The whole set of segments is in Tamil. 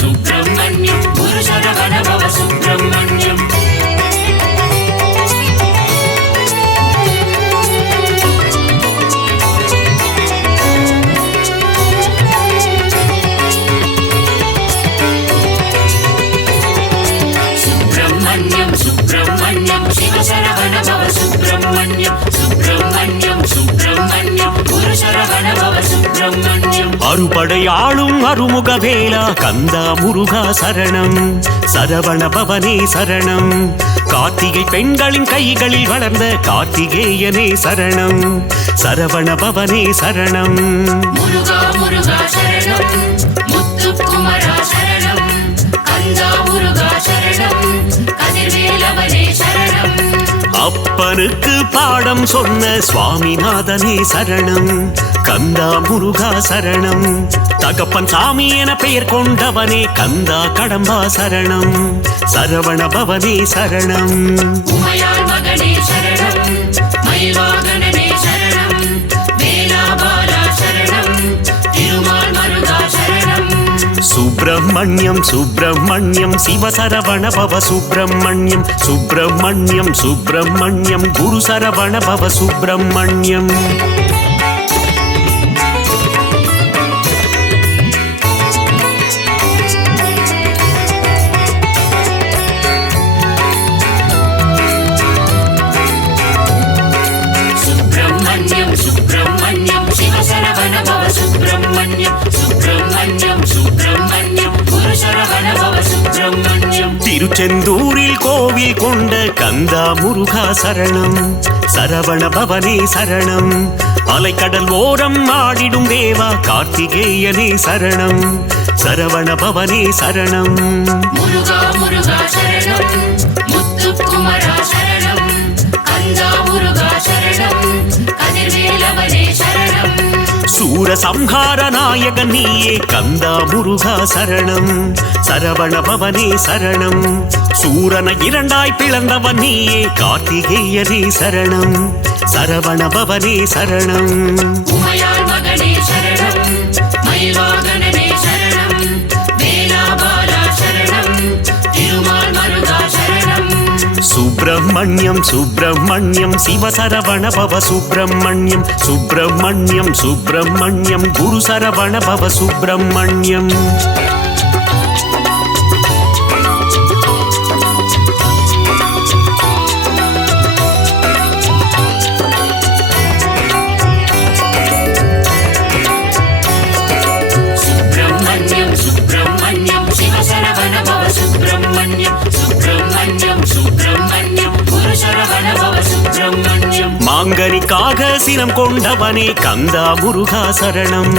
सुब्रह्मण्यं गुरु शरवण भव सुब्रह्मण्यं सुब्रह्मण्यं शिव शरवण भव सुब्रह्मण्यं सुब्रह्मण्यं सुब्रह्मण्यं गुरु शरवण भव सुब्रह्मण्यं அறுபடையாளும் அருமுகவேலா கந்தா முருகா சரணம் சரவண பவனே சரணம் கார்த்திகை பெண்களின் கைகளில் வளர்ந்த கார்த்திகேயனே சரணம் சரவண பவனே சரணம் முருகா முருகா சரணம் முத்துக்குமரா சரணம் கந்தா முருகா சரணம் கதிர்வேலவனே சரணம் அப்பனுக்கு பாடம் சொன்ன சுவாமிநாதனே சரணம் கந்தா முருகா சரணம் தகப்பன் சாமி என பெயர் கொண்டவனே கந்தா கடம்பா சரணம் சரவண பவனே சரணம் உமையாள் மகனே சரணம் மயில்வாகனனே சரணம் வேலாபாலா சரணம் திருமால் மருகா சரணம் சுப்ரமண்யம் சுப்ரமண்யம் சிவசரவண பவ சுப்ரமண்யம் சுப்ரமண்யம் சுப்ரமண்யம் குரு சரவண பவ சுப்ரமண்யம் सुब्रह्मण्यं शिव शरवण भव सुब्रह्मण्यं सुब्रह्मण्यं सुब्रह्मण्यं गुरु शरवण भव सुब्रह्मण्यं திருச்செந்தூரில் கோவில் கொண்ட கந்தா முருகா சரணம் சரவண பவனே சரணம் அலைக்கடல் ஓரம் ஆடிடும் தேவா கார்த்திகேயனே சரணம் சரவண பவனே சரணம் முருகா முருகா சரணம் முத்துக்குமரா சரணம் கந்தா முருகா சரணம் கதிர்வேலவனே சரணம் சூரசம்ஹார நாயகன் நீயே கந்தா முருகா சரணம் சரவண பவனே சரணம் சூரனை இரண்டாய் பிளந்தவன் நீயே கார்த்திகேயனே சரணம் சரவண பவனே சரணம் உமையாள் மகனே சரணம் மயில்வாகனனே சரணம் வேலாபாலா சரணம் திருமால் மருகா சரணம் சுப்ரமண்யம் சுப்ரமண்யம் சிவசரவண பவ சுப்ரமண்யம் சுப்ரமண்யம் சுப்ரமண்யம் குரு சரவண பவ சுப்ரமண்யம் सुब्रह्मण्यं शिव शरवण भव सुब्रह्मण्यं सुब्रह्मण्यं सुब्रह्मण्यं गुरु शरवण भव सुब्रह्मण्यं மாங்கனிக்காக சினம் கொண்டவனே கந்தா முருகா சரணம்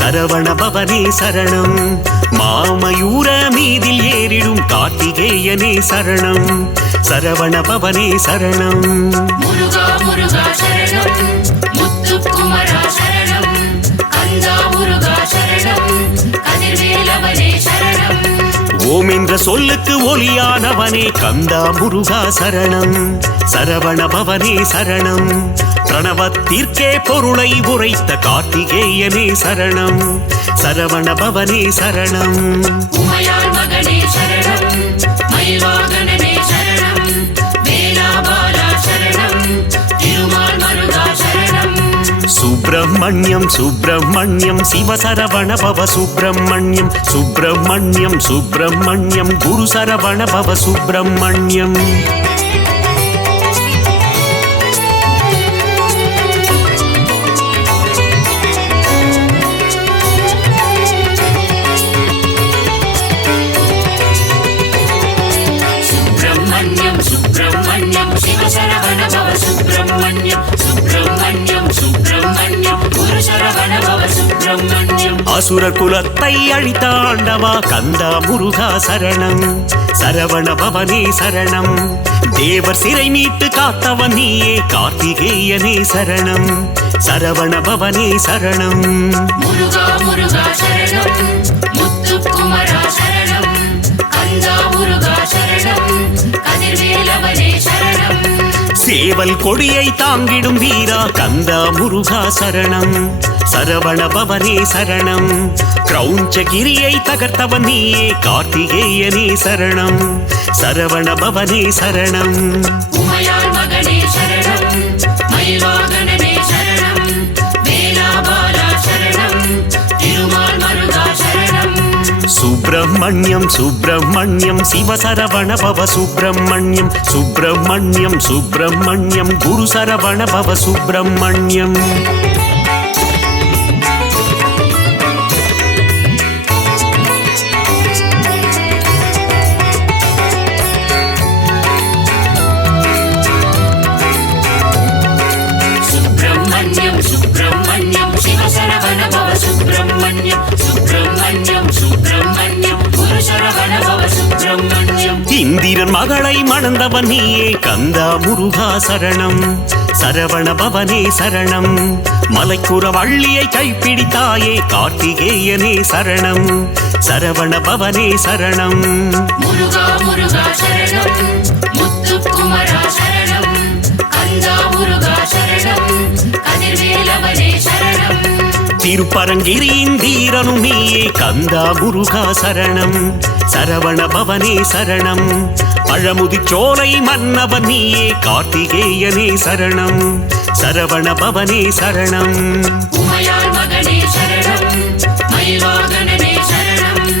சரவண பவனே சரணம் மாமயூர மீதில் ஏறிடும் கார்த்திகேயனே சரணம் சரவண பவனே சரணம் முருகா முருகா சரணம் முத்துக்குமரா சரணம் கந்தா முருகா சரணம் கதிர்வேலவனே சரணம் ஓம் என்ற சொல்லுக்கு ஒளியானவனே கந்தா முருகா சரணம் சரவண பவனே சரணம் பிரணவத்திற்கே பொருளை உரைத்த கார்த்திகேயனே சரணம் சரவண பவனே சரணம் உமையாள் மகனே சரணம் மயில்வாகனனே சரணம் வேலாபாலா சரணம் திருமால் மருகா சரணம் சுப்ரமண்யம் சுப்ரமண்யம் சிவசரவண பவ சுப்ரமண்யம் சுப்ரமண்யம் சுப்ரமண்யம் குரு சரவண பவ சுப்ரமண்யம் सुब्रह्मण्यं शिव शरवण भव सुब्रह्मण्यं सुब्रह्मण्यं सुब्रह्मण्यं गुरु शरवण भव सुब्रह्मण्यं அசுர குலத்தை அழித்த ஆண்டவா கந்தா முருகா சரணம் சரவண பவனே சரணம் தேவர் சிறை மீட்டு காத்தவன் நீயே கார்த்திகேயனே சரணம் சரவண பவனே சரணம் முருகா முருகா சரணம் முத்துக்குமரா சரணம் கந்தா முருகா சரணம் கதிர்வேலவனே சரணம் சேவல் கொடியை தாங்கிடும் வீரா கந்தா முருகா சரணம். சரவண பவனே சரணம். கிரௌஞ்சகிரியை தகர்த்தவன் நீயே கார்த்திகேயனே சரணம். சரவண பவனே சரணம். உமையாள் மகனே சரணம். மயில்வாகனனே சரணம். வேலாபாலா சரணம். திருமால் மருகா சரணம். சுப்பிரமணியம் சுப்பிரமணியம் சிவசரவண பவ சுப்பிரமணியம். சுப்பிரமணியம் சுப்பிரமணியம் குரு சரவண பவ சுப்பிரமணியம். சுப்பிரமணியம் சுப்பிரமணியம் சிவசரவண பவ சுப்பிரமணியம். சுப்பிரமணியம் சுப்பிரமணியம் குரு சரவண பவ சுப்பிரமணியம். இந்திரன் மகளை மணந்தவன் நீயே கந்தா முருகா சரணம். சரவண பவனே சரணம். மலைக்குற வள்ளியை கைப்பிடித்தாயே கார்த்திகேயனே சரணம். சரவண பவனே சரணம். முருகா முருகா சரணம். முத்துக்குமரா சரணம். கந்தா முருகா சரணம். கதிர்வேலவனே சரணம். திருப்பரங்கிரியின் தீரனும் நீயே கந்தா முருகா சரணம். சரவண பவனே சரணம். பழமுதிச்சோலை மன்னவன் நீயே கார்த்திகேயனே சரணம். சரவண பவனே சரணம். உமையாள் மகனே சரணம். மயில்வாகனனே சரணம்.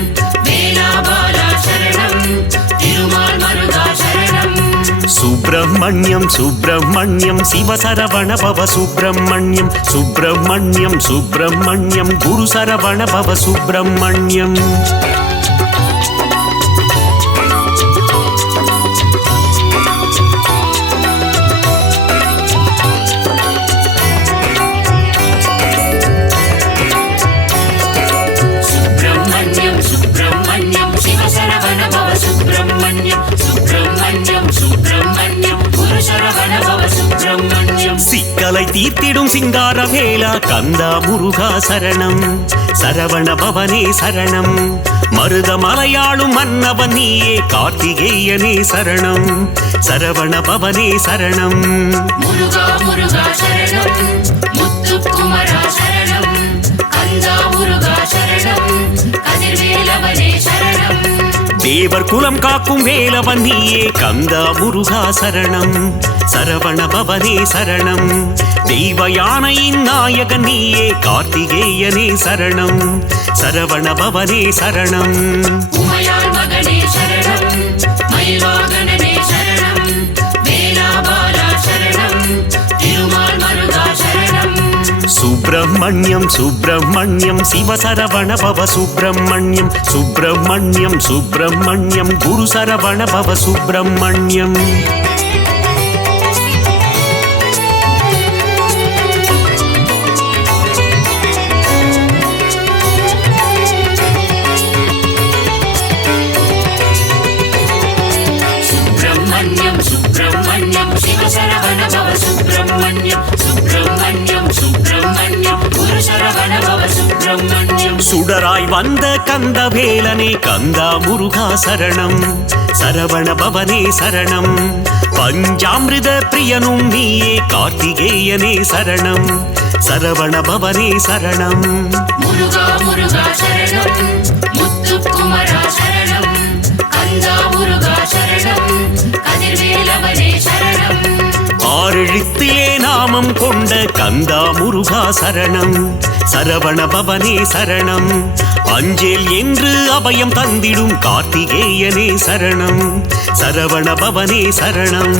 வேலாபாலா சரணம். திருமால் மருகா சரணம். சுப்பிரமணியம் சுப்பிரமணியம் சிவசரவண பவ சுப்பிரமணியம். சுப்பிரமணியம் சுப்பிரமணியம் குரு சரவண பவ சுப்பிரமணியம். சுப்பிரமணியம் சுப்பிரமணியம் சிவசரவண பவ சுப்பிரமணியம். சுப்பிரமணியம் சுப்பிரமணியம் குரு சரவண பவ சுப்பிரமணியம். சிக்கலை தீர்த்திடும் சிங்கார வேலா கந்தா முருகா சரணம். சரவண பவனே சரணம். மருத மலையாளும் மன்னவன் நீயே கார்த்திகேயனே சரணம். சரவண பவனே சரணம். முருகா முருகா சரணம். முத்துக்குமரா சரணம். கந்தா முருகா சரணம். கதிர்வேலவனே சரணம். தேவர் குலம் காக்கும் வேலவன் நீயே கந்தா முருகா சரணம். சரவண பவனே சரணம். தெய்வ யானையின் நாயகன் நீயே கார்த்திகேயனே சரணம். சரவண பவனே சரணம். உமையாள் மகனே சரணம். மயில்வாகனனே சரணம். வேலாபாலா சரணம். திருமால் மருகா சரணம். சுப்பிரமணியம் சுப்பிரமணியம் சிவசரவண பவ சுப்பிரமணியம். சுப்பிரமணியம் சுப்பிரமணியம் குரு சரவண பவ சுப்பிரமணியம். சுப்பிரமணியம் சுப்பிரமணியம் சிவசரவண பவ சுப்பிரமணியம். சுப்பிரமணியம் சுப்பிரமணியம் குரு சரவண பவ சுப்பிரமணியம். சுடராய் வந்த கந்த வேலனே கந்தா முருகா சரணம். சரவண பவனே சரணம். பஞ்சாமிருத பிரியனும் நீயே கார்த்திகேயனே சரணம். சரவண பவனே சரணம். முருகா முருகா சரணம். முத்துக்குமரா சரணம். கந்தா முருகா சரணம். கதிர்வேலவனே சரணம். ஆறெழுத்திலே நாமம் கொண்ட கந்தா முருகா சரணம். சரவண பவனே சரணம். அஞ்சேல் என்று அபயம் தந்திடும் கார்த்திகேயனே சரணம். சரவண பவனே சரணம்.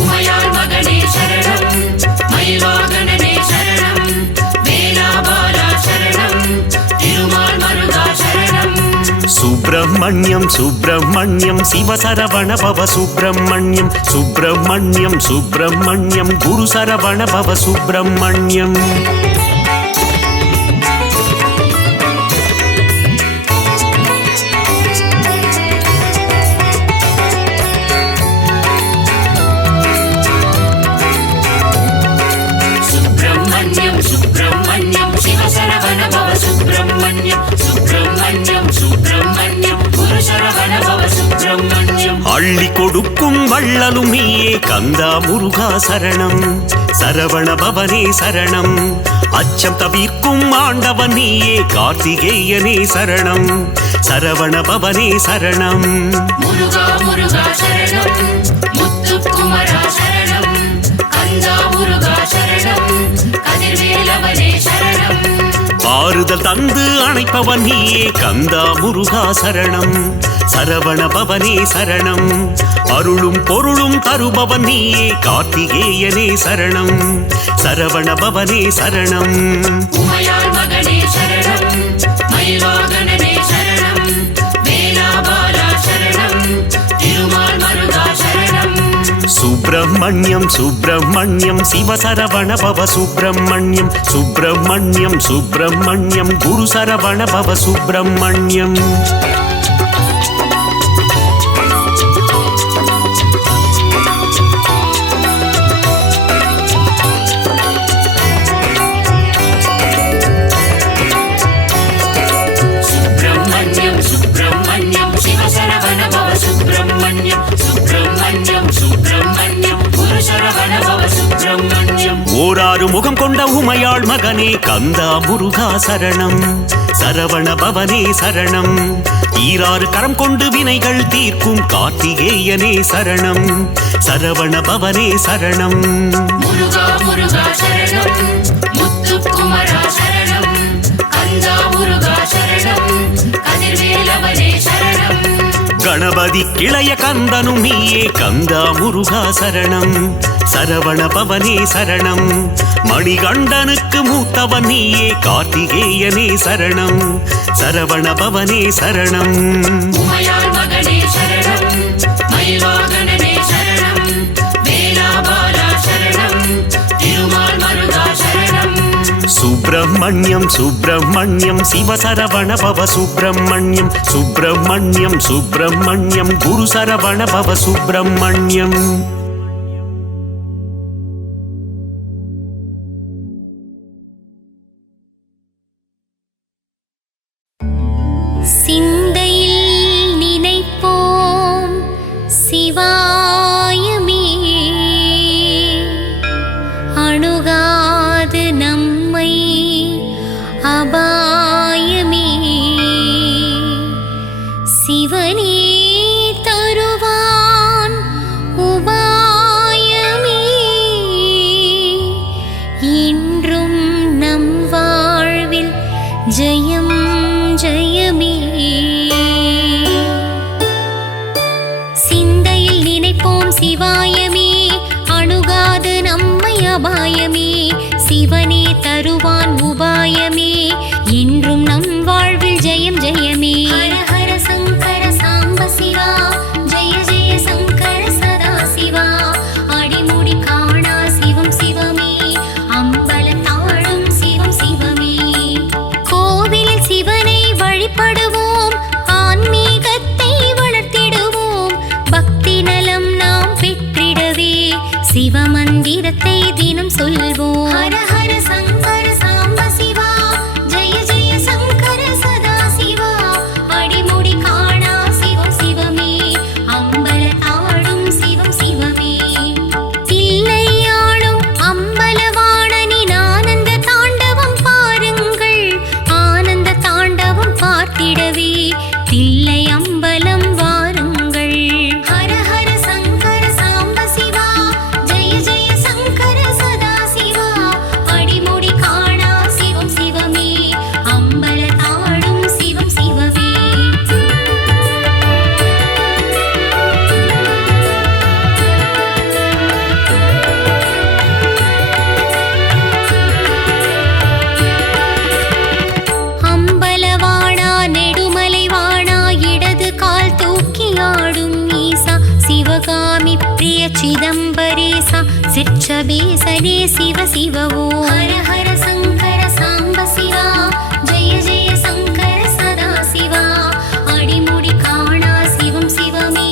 உமையாள் மகனே சரணம். மயில்வாகனனே சரணம். வேலாபாலா சரணம். திருமால் மருகா சரணம். சுப்பிரமணியம் சுப்பிரமணியம் சிவசரவண பவ சுப்பிரமணியம். சுப்பிரமணியம் சுப்பிரமணியம் குரு சரவண பவ சுப்பிரமணியம். சுப்பிரமணியம் சுப்பிரமணியம் சிவசரவண பவ சுப்பிரமணியம். சுப்பிரமணியம் சுப்பிரமணியம் குரு சரவண பவ சுப்பிரமணியம். அள்ளி கொடுக்கும் வள்ளலும் நீயே கந்தா முருகா சரணம். சரவண பவனே சரணம். அச்சம் தவிர்க்கும் ஆண்டவன் நீயே கார்த்திகேயனே சரணம். சரவண பவனே சரணம். முருகா முருகா சரணம், முத்துக்குமரா சரணம், கந்தா முருகா சரணம், கதிர்வேலவனே சரணம். ஆறுதல் தந்து அணைப்பவன் நீயே கந்தா முருகா சரணம். சரவண பவனே சரணம். அருளும் பொருளும் தருபவன் நீயே கார்த்திகேயனே சரணம். சரவண பவனே சரணம். உமையாள் மகனே சரணம், மயில்வாகனனே சரணம், வேலாபாலா சரணம், திருமால் மருகா சரணம். சுப்பிரமணியம் சுப்பிரமணியம் சிவசரவண பவ சுப்பிரமணியம். சுப்பிரமணியம் சுப்பிரமணியம் குரு சரவண பவ சுப்பிரமணியம். சுப்பிரமணியம் சுப்பிரமணியம் சிவசரவண பவ சுப்பிரமணியம். சுப்பிரமணியம் சுப்பிரமணியம் குரு சரவண பவ சுப்பிரமணியம். ஓராறு முகம் கொண்ட உமையாள் மகனே கந்தா முருகா சரணம். சரவண பவனே சரணம். ஈராறு கரம் கொண்டு வினைகள் தீர்க்கும் கார்த்திகேயனே சரணம். சரவண பவனே சரணம். முருகா முருகா சரணம், முத்துக்குமரா சரணம், கந்தா முருகா சரணம், கதிர்வேலவனே சரணம். கணபதி கிளைய கந்தனும் நீயே கந்தா முருகா சரணம். சரவண பவனே சரணம். மணிகண்டனுக்கு மூத்தவன் நீயே கார்த்திகேயனே சரணம். சரவண பவனே சரணம். உமையாள் மகனே சரணம், மயில்வாகனனே சரணம், வேலாபாலா சரணம், திருமால் மருகா சரணம். சுப்பிரமணியம் சுப்பிரமணியம் சிவசரவண பவ சுப்பிரமணியம். சுப்பிரமணியம் சுப்பிரமணியம் குரு சரவண பவ சுப்பிரமணியம். சிந்தையில் நினைப்போம் சிவாயமே, அணுகாது நம்மை அபாயமே. சிவனே தருவான் உபாயமே, இன்றும் நம் வாழ்வில் ஜெயம் ஜெயமே. சிந்தையில் நினைப்போம் சிவாயமே, அணுகாது நம்மை அபாயமே. சிவனே தருவான் உபாயமே, என்றும் நம் வாழ்வில் ஜெயம் ஜெயமே. ஹர ஹர சங்கர சாம்ப சிவா, ஜெய ஜெய சங்கர சதா சிவா. அடிமுடி காணா சிவம் சிவமே, அம்பலத்தாழும் சிவம் சிவமே. கோவிலில் சிவனை வழிபடுவோம், ஆன்மீகத்தை வளர்த்திடுவோம். பக்தி நலம் நாம் பெற்றிடவே சிவமந்திரத்தை தினம் சொல்வோம். ஹர ஹர சங்கர சாம்ப சிவா, ஜெய ஜெய சங்கர சதா சிவா. அடிமுடி காணா சிவம் சிவமே, அம்பலத்தாழும் சிவம் சிவமே. தில்லையாளும் அம்பலவாணனின் ஆனந்த தாண்டவம் பாருங்கள், ஆனந்த தாண்டவம் பார்த்திடவே தில்லை அம்பலம் வாருங்கள். ஹர ஹர சங்கர சாம்ப சிவா, ஜெய ஜெய சங்கர சதா சிவா. அடிமுடி காணா சிவம் சிவமே, அம்பலத்தாழும் சிவம் சிவமே. அம்பலவாணா நெடுமலை வாணா, இடது கால் தூக்கி ஆடும் ஈசா. சிவகாமி பிரிய சிதம்பரேசா, சிற்றபேசனே சிவ சிவவோ. ஹர ஹர சங்கர சாம்ப சிவா, ஜெய ஜெய சங்கர சதா சிவா. அடிமுடி காணா சிவம் சிவமே,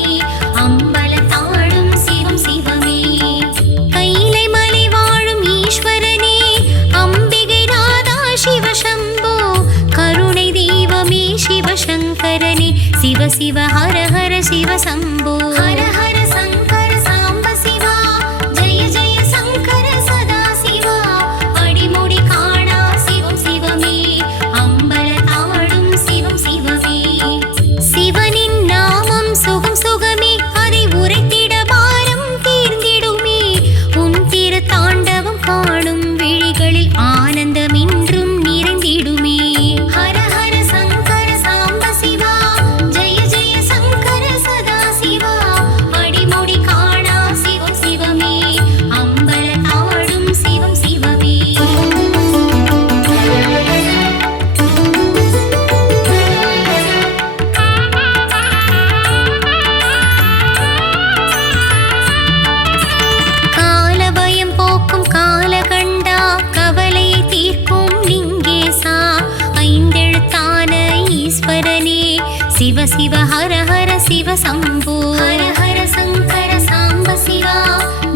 அம்பலத்தாழும் சிவம் சிவமே. கைலை மலை வாழும் ஈஸ்வரனே, அம்பிகை நாதா சிவசம்போ. கருணை தெய்வமே சிவசங்கரனே, சிவ சிவ ஹர ஹர சிவ சம்போ ஹர ஹர சங்கர சாம்ப சிவா ஜெய ஜெய சங்கர சதா சிவா அடிமுடி காணா சிவம் சிவமே அம்பல தாடும் சிவம் சிவமே சிவனின் நாமம் சுகம் சுகமே அதை உரைத்திட பாரம் தீர்ந்திடுமே உன் திரு தாண்டவம் காணும் விழிகளில் ஆனந்தம் இன்றும் நிறைந்திடுமே ஹர ஹர சங்கர சாம்ப சிவா ஜெய ஜெய சங்கர சதா சிவா அடிமுடி காணா சிவம் சிவமே அம்பல தாடும் சிவம் சிவமே காலபயம் போக்கும் காலகண்டா கவலையை தீர்க்கும் லிங்கேசா ஐந்தெழுத்தான ஈஸ்வரனே சிவ சிவ ஹர ஹர சிவ சம்போ ஹர ஹர சங்கர சாம்ப சிவா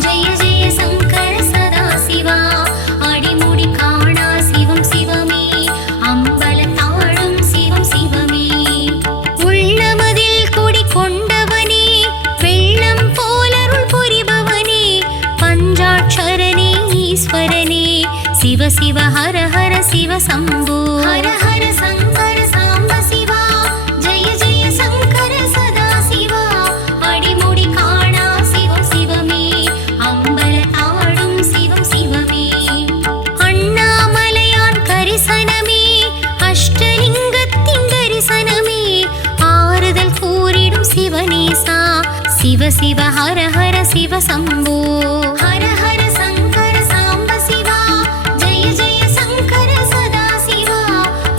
ஜெய ஜெய சங்கர சதா சிவா அடிமுடி காணா சிவம் சிவமே அம்பல தாழும் சிவம் சிவமே உள்ளமதில் குடி கொண்டவனே வெள்ளம் போலருள் புரிபவனே பஞ்சாட்சரனே ஈஸ்வரனே சிவ சிவ ஹர ஹர சிவ சம்போ ஹர ஹர சங்கர சாம்ப சிவா ஜெய ஜெய சங்கர சதா சிவா அடிமுடி காணா சிவம் சிவமே அம்பல தாடும் சிவம் சிவமே அண்ணாமலையான் கரிசனமே அஷ்டலிங்கத்தின் தரிசனமே ஆறுதல் கூறிடும் சிவனேசா சிவ சிவ ஹர ஹர சிவ சம்போ ஹர ஹர சங்கர சாம்ப சிவா ஜெய ஜெய சங்கர சதா சிவா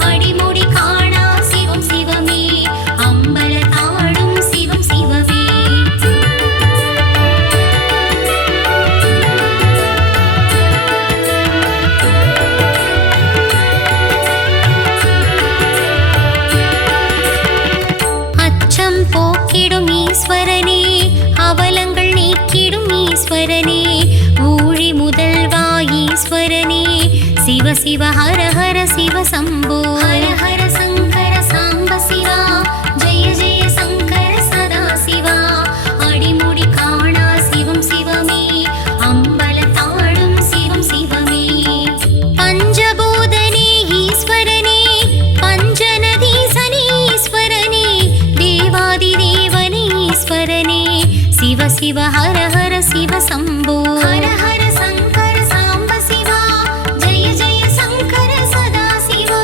அடிமுடி காணா சிவம் சிவமே அம்பல தாடும் சிவம் சிவமே அச்சம் போக்கிடும் ஈஸ்வரனே அவலங்கள் நீக்கிடும் ஈஸ்வரனே ஊழி முதல்வா ஈஸ்வரனே சிவ சிவ ஹர ஹர சிவ சம்போ ஹர ஹர சங்கர சாம்ப சிவா ஜெய ஜெய சங்கர சதா சிவா அடிமுடி காணா சிவம் சிவமே அம்பல தாடும் சிவம் சிவமே பஞ்சபூதனே ஈஸ்வரனே பஞ்சநதீசனே ஈஸ்வரனே தேவாதி தேவனே ஈஸ்வரனே சிவ சிவ ஹர ஹர சிவ சம்போ ஹர ஹர சங்கர சாம்ப சிவா ஜெய ஜெய சங்கர சதா சிவா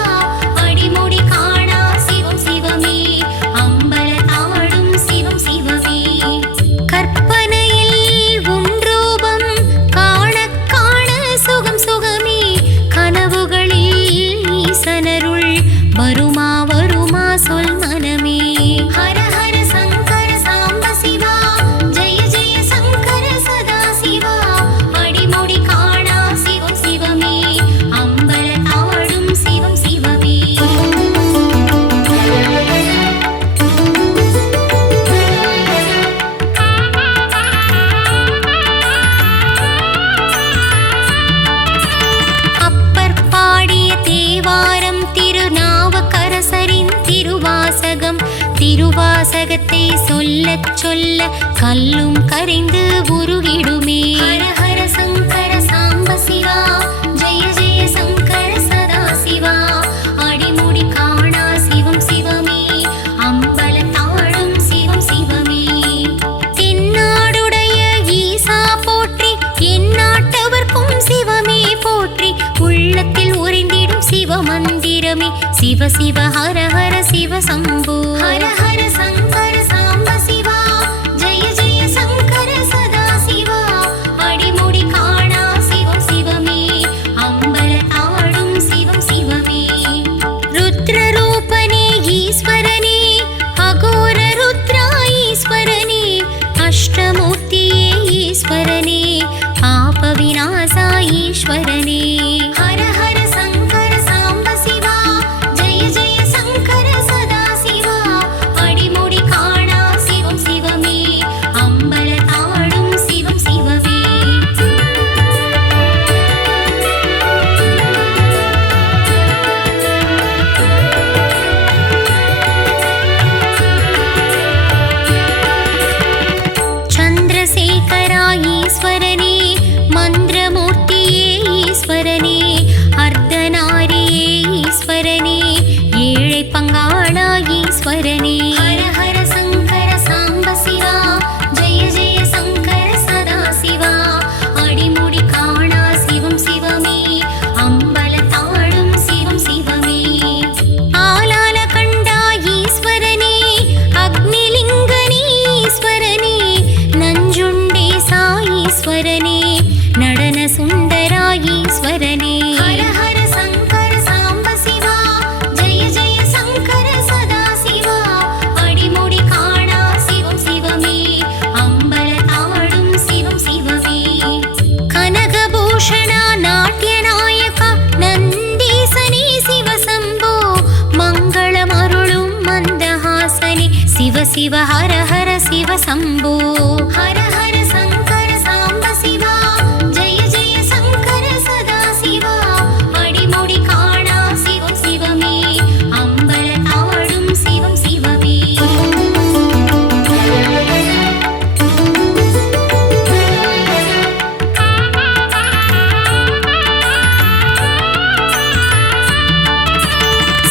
அடிமுடி காணா சிவம் சிவமே அம்பல தாடும் சிவம் சிவமே கற்பனையில் உன் ரூபம் காண காண சுகம் சுகமே கனவுகளில் ஈசனருள் வருமா வருமா சொல் மனமே ஹர ஹர சங்கர சாம்ப சிவா ஜெய ஜெய சங்கர சதா சிவா அடிமுடி காணா சிவம் சிவமே அம்பல தாடும் சிவம் சிவமே அப்பர் பாடிய தேவாரம் திருநாவுக்கரசரின் திருவாசகம் திருவாசகத்தை சொல்லச் சொல்ல கல்லும் கரைந்து உருகிடுமே ஹர ஹர சங்கர சாம்ப சிவா ஜெய ஜெய சங்கர சதா சிவா அடிமுடி காணா சிவம் சிவமே அம்பல தாடும் சிவம் சிவமே தென்னாடுடைய ஈசா போற்றி எந்நாட்டவர்க்கும் சிவமே போற்றி உள்ளத்தில் உறைந்திடும் சிவமந்திரமே சிவ சிவ ஹர ஹர சிவ சம்போ ஹர ஹர சங்கர சாம்ப சிவா ஜெய ஜெய சங்கர சதா சிவா அடிமுடி காணா சிவம் சிவமே அம்பல தாடும் சிவம் சிவமே ருத்ர ரூபனே ஈஸ்வரனே அகோர ருத்ரா ஈஸ்வரனே அஷ்டமூர்த்தியே ஈஸ்வரனே பாப விநாசா ஈஸ்வரனே ஹர ஹர சங்கர சாம்ப சிவா ஜெய ஜெய சங்கர சதா சிவா ஹர ஹர சங்கர சாம்ப சிவா ஜெய ஜெய சங்கர சதா சிவா அடிமுடி காணா சிவம் சிவமே அம்பலத்தாடும் சிவம் சிவமே ஆலால கண்டா ஈஸ்வரனே அக்னிலிங்கனே ஈஸ்வரனே நஞ்சுண்டே சாயீஸ்வரனே நடன சுந்தரா ஈஸ்வரனே ஹர ஹர சங்கர சாம்ப சிவா ஜெய ஜெய சங்கர சதா சிவா அடிமுடி காணா சிவம் சிவமே அம்பலத்தாடும் சிவம் சிவமே கனகபூஷணா நாட்டியநாயகா நந்தீசனே சிவசம்போ மங்களமருளும் மந்தஹாசனே சிவ சிவ ஹர ஹர சிவசம்போ ஹர ஹர சங்கர சாம்ப சிவா ஜெய ஜெய சங்கர சதா சிவா அடிமுடி காணா சிவம் சிவமே அம்பலத்தாடும் சிவம் சிவமே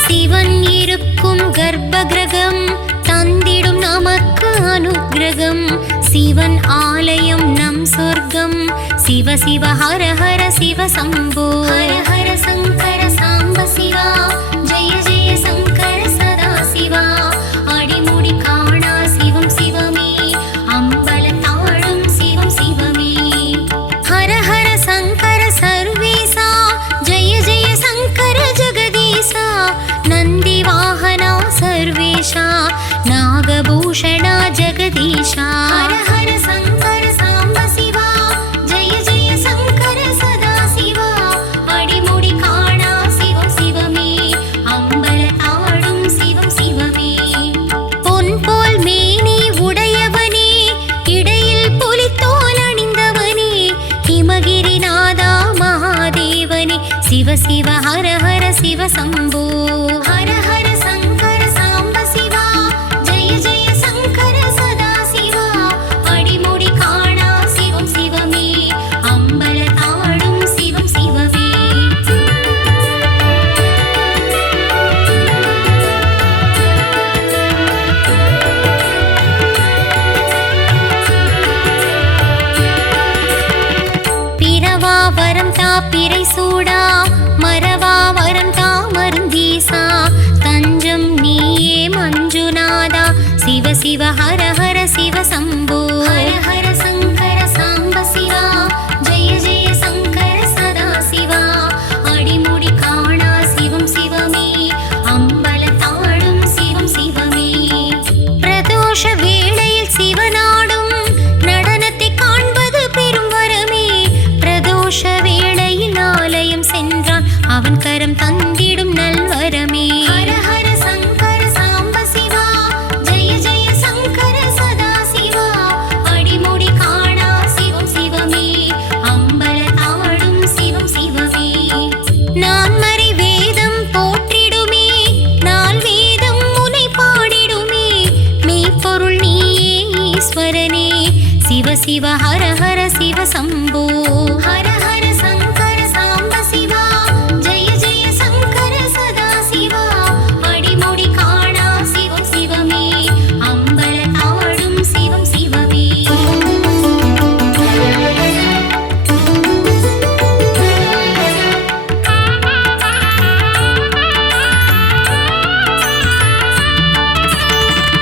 சிவன் இருக்கும் கர்ப்பகிரகம் தந்திடும் நமக்கு அனுக்கிரகம் சிவன் ஆலயம் நம் சொர்க்கம் சிவ சிவ ஹர ஹர சிவ சம்போ ஹர ஹர சங்கர சாம்ப சிவா ஜெய ஜெய சங்கர சதா சிவா அடிமுடி காணா சிவம் சிவமே அம்பலத்தாடும் சிவம் சிவமே ஹர ஹர சங்கர சர்வேசா ஜெய ஜெய சங்கர ஜெகதீசா நந்தி வாகனா சர்வேஷா நாகபூஷணா ஜெகதீஷா ஹர ஹர சங்கர சாம்ப சிவா ஜெய ஜெய சங்கர சதா சிவா அடிமுடி காணா சிவம் சிவமே அம்பலத்தாடும் சிவம் சிவமே பொன் போல் மேனி உடையவனே இடையில் புலித்தோல் அணிந்தவனே ஹிமகிரிநாதா மகாதேவனே சிவ சிவ ஹர ஹர சிவ சம்போ ஹர ஹர சங்கர சாம்ப சிவா ஜெய ஜெய சங்கர சதா சிவா அடிமுடி காணா சிவம் சிவமே அம்பலத்தாடும் சிவம் சிவமே பிறவா வரம் தா பிறை சூடா மரவா வரம் தா மருந்தீசா தஞ்சம் நீயே மஞ்சுநாதா சிவ சிவ ஹர ஹர சிவ சம்போ ஹர ஹர சங்கர சாம்ப சிவா ஜெய ஜெய சங்கர சதா சிவா அடிமுடி காணா சிவம் சிவமே அம்பலத்தாடும் சிவம் சிவமே பிரதோஷ வேளையில் சிவனாடும் நடனத்தை காண்பது பெரும் வரமே பிரதோஷ வேளையில் ஆலயம் சென்றான் அவன் கரம் தந்திடும் நல்வரமே ஹர ஹர சங்கர சாம்ப சிவா ஜெய ஜெய சங்கர சதா சிவா அடிமுடி காணா சிவம் சிவமே அம்பலத்தாடும் சிவம் சிவமே நான்மறை வேதம் போற்றிடுமே நால் வேதம் முனை பாடிடுமே மெய்ப்பொருள் நீயே ஈஸ்வரனே சிவ சிவ ஹர ஹர சிவ சம்போ ஹர ஹர சங்கர சாம்ப சிவா ஜெய ஜெய சங்கர சதா சிவா அடிமுடி காணா சிவம் சிவமே அம்பலத்தாடும் சிவம் சிவமே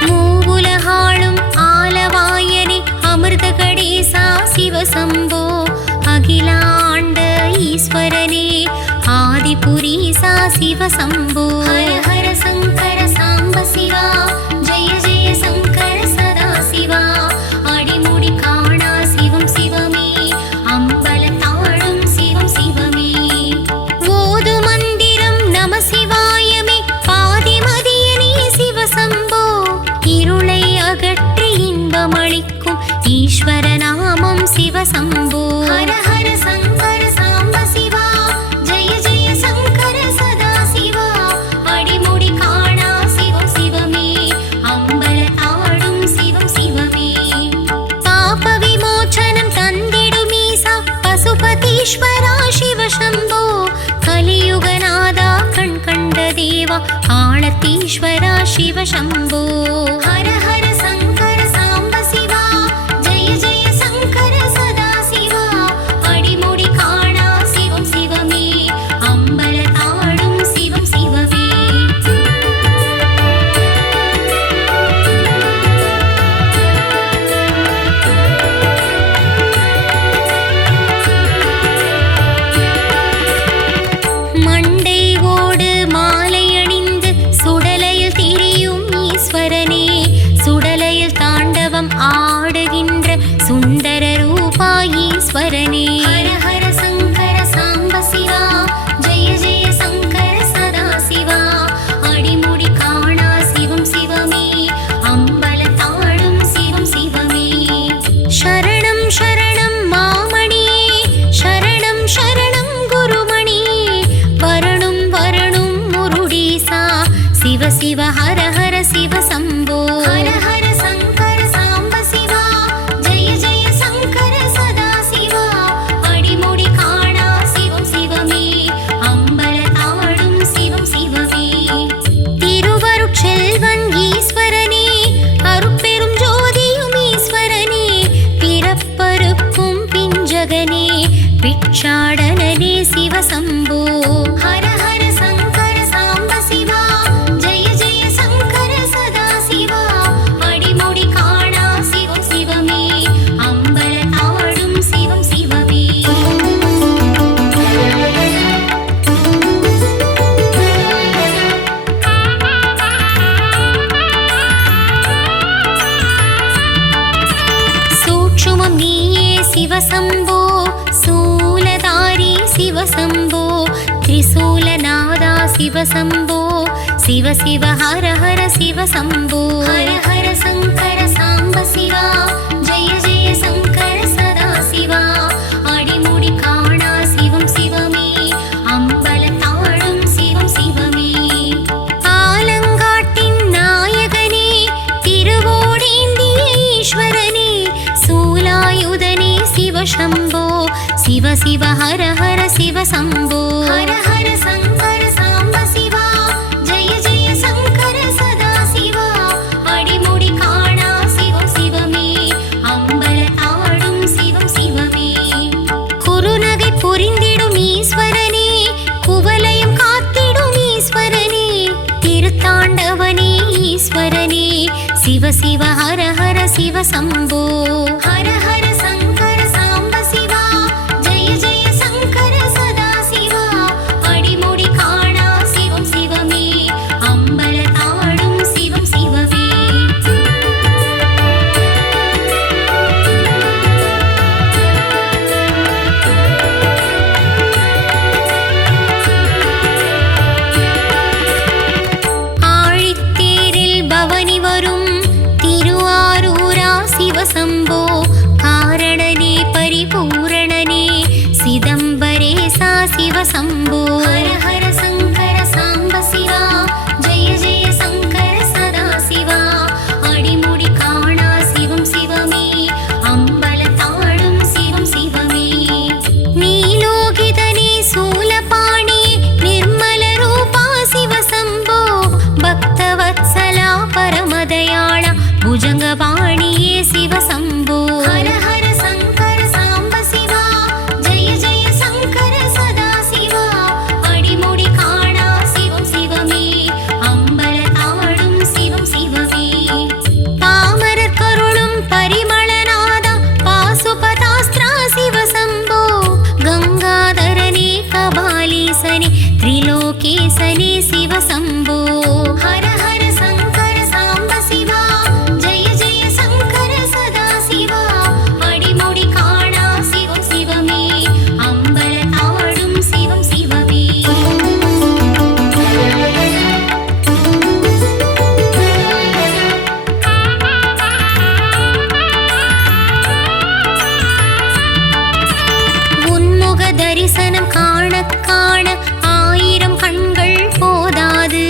மூவுலகாளும் ஆலவாயனே அமிர்த கடேசா சிவசம்போ அகிலாண்ட ஈஸ்வரனே ஆதிபுரீசா சிவசம்போ ஹர ஹர சங்கர சாம்ப சிவா ஜெய ஜெய சங்கர சதா சிவா அடிமுடி காணா சிவம் சிவமே அம்பலத்தாடும் சிவம் சிவமே ஓது மந்திரம் நம சிவாயமே பாதிமதியனே சிவசம்போ இருளை அகற்றி இன்பமளிக்கும் ஈஸ்வர நாமம் சிவசம்போ ஹர ஹர சங்கர சாம்ப சிவா ஜெய ஜெய சங்கர சதா சிவா அடிமுடி காணா சிவம் சிவமே அம்பலத்தாடும் சிவம் சிவமே பாப விமோச்சனம் தந்திடுமீசா பசுபதீஸ்வரா சிவசம்போ கலியுகநாதா கண் கண்ட தேவா ஆளத்தீஸ்வரா சிவசம்போ சிவசம்போ சூலதாரி சிவசம்போ திரிசூலநாதா சிவசம்போ சிவ சிவ ஹர ஹர சிவசம்போ ஹர ஹர சங்கர சாம்ப சிவா ஜெய ஜெய சங்கர சதா சிவா அடிமுடி காணா சிவம் சிவமே அம்பலத்தாடும் சிவம் சிவமே ஆலங்காட்டின் நாயகனே திருவோடேந்திய ஈஸ்வரனே சூலாயுதனே சிவசம்போ சிவ சிவ ஹர ஹர சிவசம்போ ஹர ஹர சங்கர சாம்ப சிவா ஜெய ஜெய சங்கர சதா சிவா அடிமுடி காணா சிவம் சிவமே அம்பலத்தாடும் சிவம் சிவமே குறுநகை புரிந்திடும் ஈஸ்வரனே குவலயம் காத்திடும் ஈஸ்வரனே திருத்தாண்டவனே ஈஸ்வரனே சிவ சிவ ஹர ஹர சிவசம்போ ஹர ஹர சங்கர சாம்ப சிவா ஜெய ஜெய சங்கர சதா சிவா அடிமுடி காணா சிவம் சிவமே அம்பலத்தாடும் சிவம் சிவமே ஆழித்தேரில் பவனி வரும் திருவாரூரா சிவசம்போ காரணனே பரிபூரணனே சிதம்பரேசா சிவசம்போ ஹர ஹர சங்கர சாம்ப சிவா ஜெய ஜெய சங்கர சதா சிவா அடிமுடி காணா சிவம் சிவமே அம்பலத்தாடும் சிவம் சிவமே நீலோகிதனே சூலபாணி நிர்மல ரூபா சிவசம்போ பக்தவத்சலா பரமதயாள புஜங்கபாணியே சிவசம்போ ஹர ஹர சங்கர சாம்ப சிவா ஜெய ஜெய சங்கர சதா சிவா அடிமுடி காணா சிவம் சிவமே அம்பலத்தாடும் சிவம் சிவமே பாமரர் கருளும் பரிமளநாதா பாசுபதாஸ்திரா சிவசம்போ கங்காதரனே கபாலீசனே திரிலோகேசனே சிவசம்போ ஹர ஹர சங்கர சாம்ப சிவா ஜெய ஜெய சங்கர சதா சிவா அடிமுடி காணா சிவம் சிவமே அம்பலத்தாடும் சிவம் சிவமே உன்முக தரிசனம் காண காண ஆயிரம் கண்கள் போதாது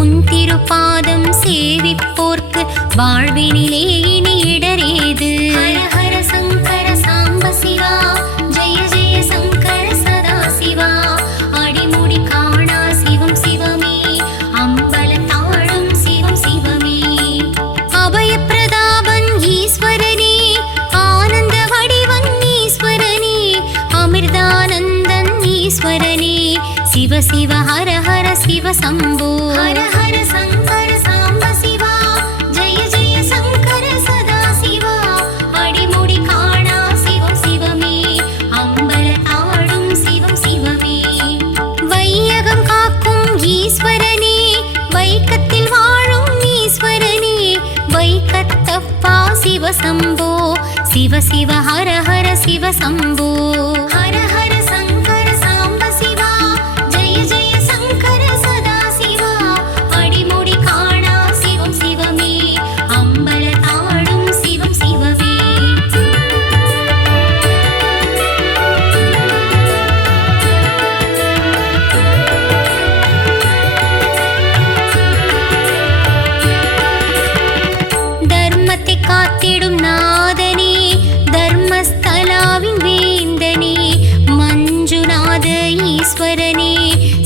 உன் திருப்பாதம் சேவிப்போர்க்கு வாழ்வினிலே இனி இடரேது ஹர ஹர சங்கர சாம்ப சிவா ஜெய ஜெய சங்கர சதா சிவா அடிமுடி காணா சிவம் சிவமே அம்பலத்தாடும் சிவம் சிவமே அபயப்பிரதாபன் ஈஸ்வரனே ஆனந்த வடிவன் ஈஸ்வரனே அமிர்தானந்தன் ஈஸ்வரனே சிவ சிவ ஹர ஹர சிவசம்போ ஹர ஹர சங்கர சாம்ப சிவா ஜெய ஜெய சங்கர சதா சிவா அடிமுடி காணா சிவம் சிவமே அம்பலத்தாடும் சிவம் சிவமே வையகம் காக்கும் ஈஸ்வரனே வைக்கத்தில் வாழும் ஈஸ்வரனே வைக்கத்தப்பா சிவசம்போ சிவ சிவ ஹர ஹர சிவசம்போ ஹர ஹர சங்கர சாம்ப சிவா ஜெய ஜெய சங்கர சதா சிவா அடிமுடி காணா சிவம் சிவமே அம்பலத்தாடும் சிவம் சிவமே தர்மத்தை காத்திடும் நாதனே தர்மஸ்தலாவின் வேந்தனே மஞ்சுநாத ஈஸ்வரனே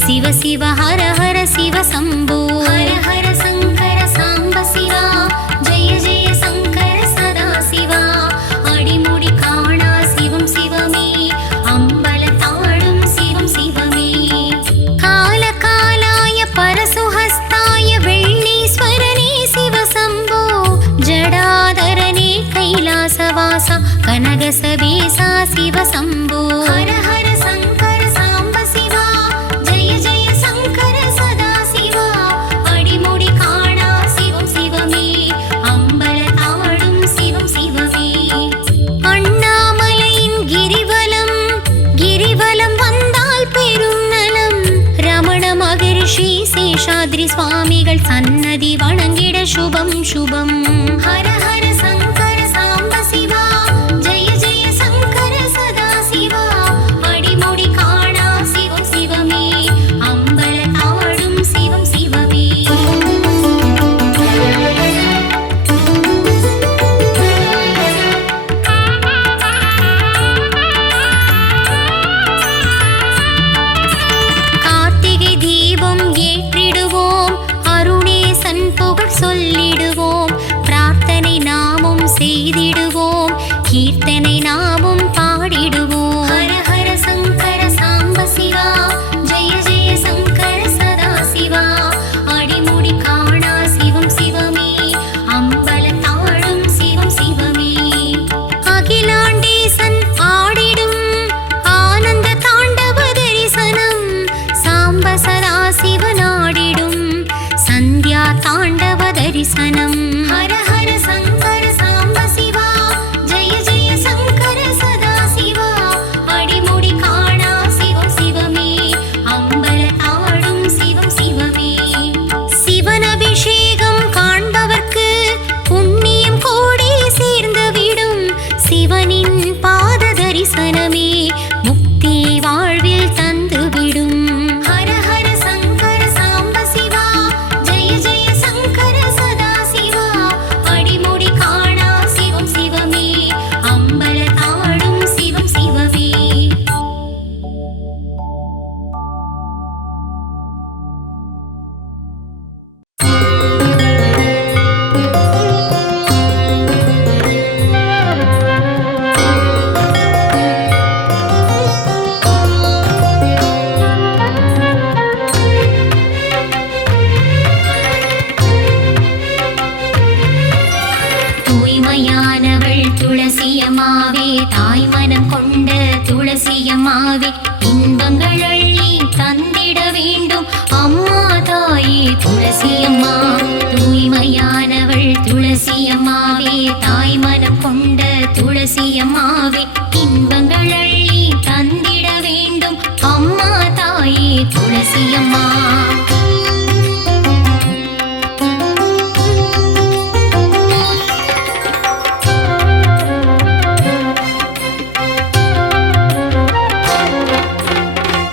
சிவ சிவ ஹர ஹர சிவசம்போ ஹர ஹர சங்கர சாம்ப சிவா ஜெய ஜெய சங்கர சதா சிவா அடிமுடி காணா சிவம் சிவமே அம்பலத்தாடும் சிவம் சிவமே கால காலாய பரசுஹஸ்தாய வெள்ளீஸ்வரனே சிவசம்போ ஜடாதரனே கைலாசவாசா கனகசபேசா சிவசம்போ ஹர ஹர சங்கர சாம்ப சிவா ஜெய ஜெய சங்கர சதா சிவா அடிமுடி காணா சிவம் சிவமே அம்பலத்தாடும் சிவம் சிவமே அண்ணாமலை शुभम् हर हर शङ्कर साम्ब शिवा जय जय शङ्कर सदा शिवा अडिमुडि काणा शिवं शिवमे अम्बलताडुं शिवं शिवमे கார்த்திகை தீபம் ஏற்றிடுவோம் அருணேசன் புகழ் சொல்லிடுவோம் பிரார்த்தனை நாமும் செய்திடுவோம் கீர்த்தனை நாமும் பாடிடுவோம் ஹர ஹர சங்கர சாம்ப சிவா ஜெய ஜெய சங்கர சதா சிவா அடிமுடி காணா சிவம் சிவமே அம்பலத்தாடும் சிவம் சிவமே அகிலாண்டேசன் ஆடிடும் ஆனந்த தாண்டவ தரிசனம் சாம்ப சதா சிவனாடிடும் சந்தியா தாண்டவ தரிசனம் ஹர ஹர சங்கர சாம்ப சிவா ஜெய ஜெய சங்கர சதா சிவா அடிமுடி காணா சிவம் சிவமே அம்பலத்தாடும் சிவம் சிவமே சிவன் அபிஷேகம் காண்பவர்க்கு புண்ணியம் கோடி சேர்ந்துவிடும் சிவனின் பாத தரிசனமே முக்தி வாழ்வில் தந்துவிடும் ஹர ஹர சங்கர சாம்ப சிவா ஜெய ஜெய சங்கர சதா சிவா அடிமுடி காணா சிவம் சிவமே அம்பலத்தாடும் சிவம் சிவமே தூய்மையானவள் துளசியம்மாவே தாய் மனம் கொண்ட துளசியம்மாவே இன்பங்கள் அள்ளி தந்திட வேண்டும் அம்மா தாயே துளசியம்மா தூய்மையானவள் துளசியம்மாவே தாய் மனம் கொண்ட துளசியம்மாவே இன்பங்கள் அள்ளி தந்திட வேண்டும் அம்மா தாயே துளசியம்மா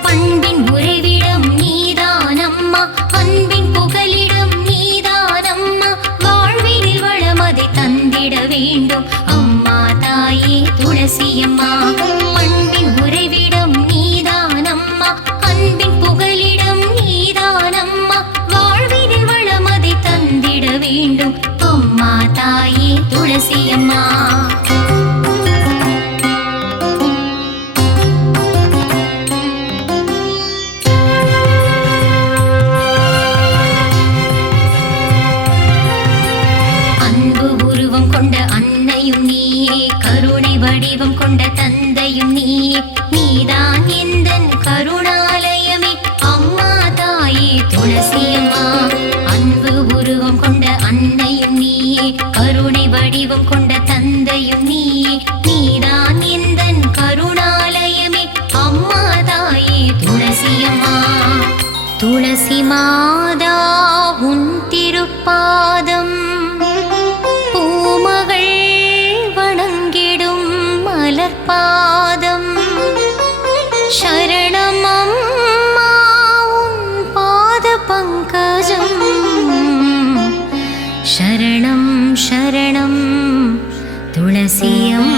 பண்பின் உறைவிடம் நீதானம்மா அன்பின் புகலிடம் நீதானம்மா வாழ்வினில் வளமதை தந்திட வேண்டும் அம்மா தாயே துளசியம்மா பண்பின் உறைவிடம் நீதானம்மா அன்பின் புகலிடம் நீதானம்மா வாழ்வினில் வளமதை தந்திட வேண்டும் அம்மா தாயே துளசியம்மா அன்பு உருவம் கொண்ட அன்னையும் நீயே கருணை வடிவம் கொண்ட தந்தையும் நீயே நீதான் எந்தன் கருணாலயமே அம்மா தாயே துளசியம்மா அன்பு உருவம் கொண்ட அன்னையும் நீயே கருணை வடிவம் கொண்ட தந்தையும் நீயே நீதான் எந்தன் கருணாலயமே அம்மா தாயே துளசியம்மா துளசி மாதா உன் திருப்பாதம் பூமகள் வணங்கிடும் மலர்பாதம் சரணம் அம்மா உன் பாத பங்கஜம் சரணம் சரணம் துளசியம்மா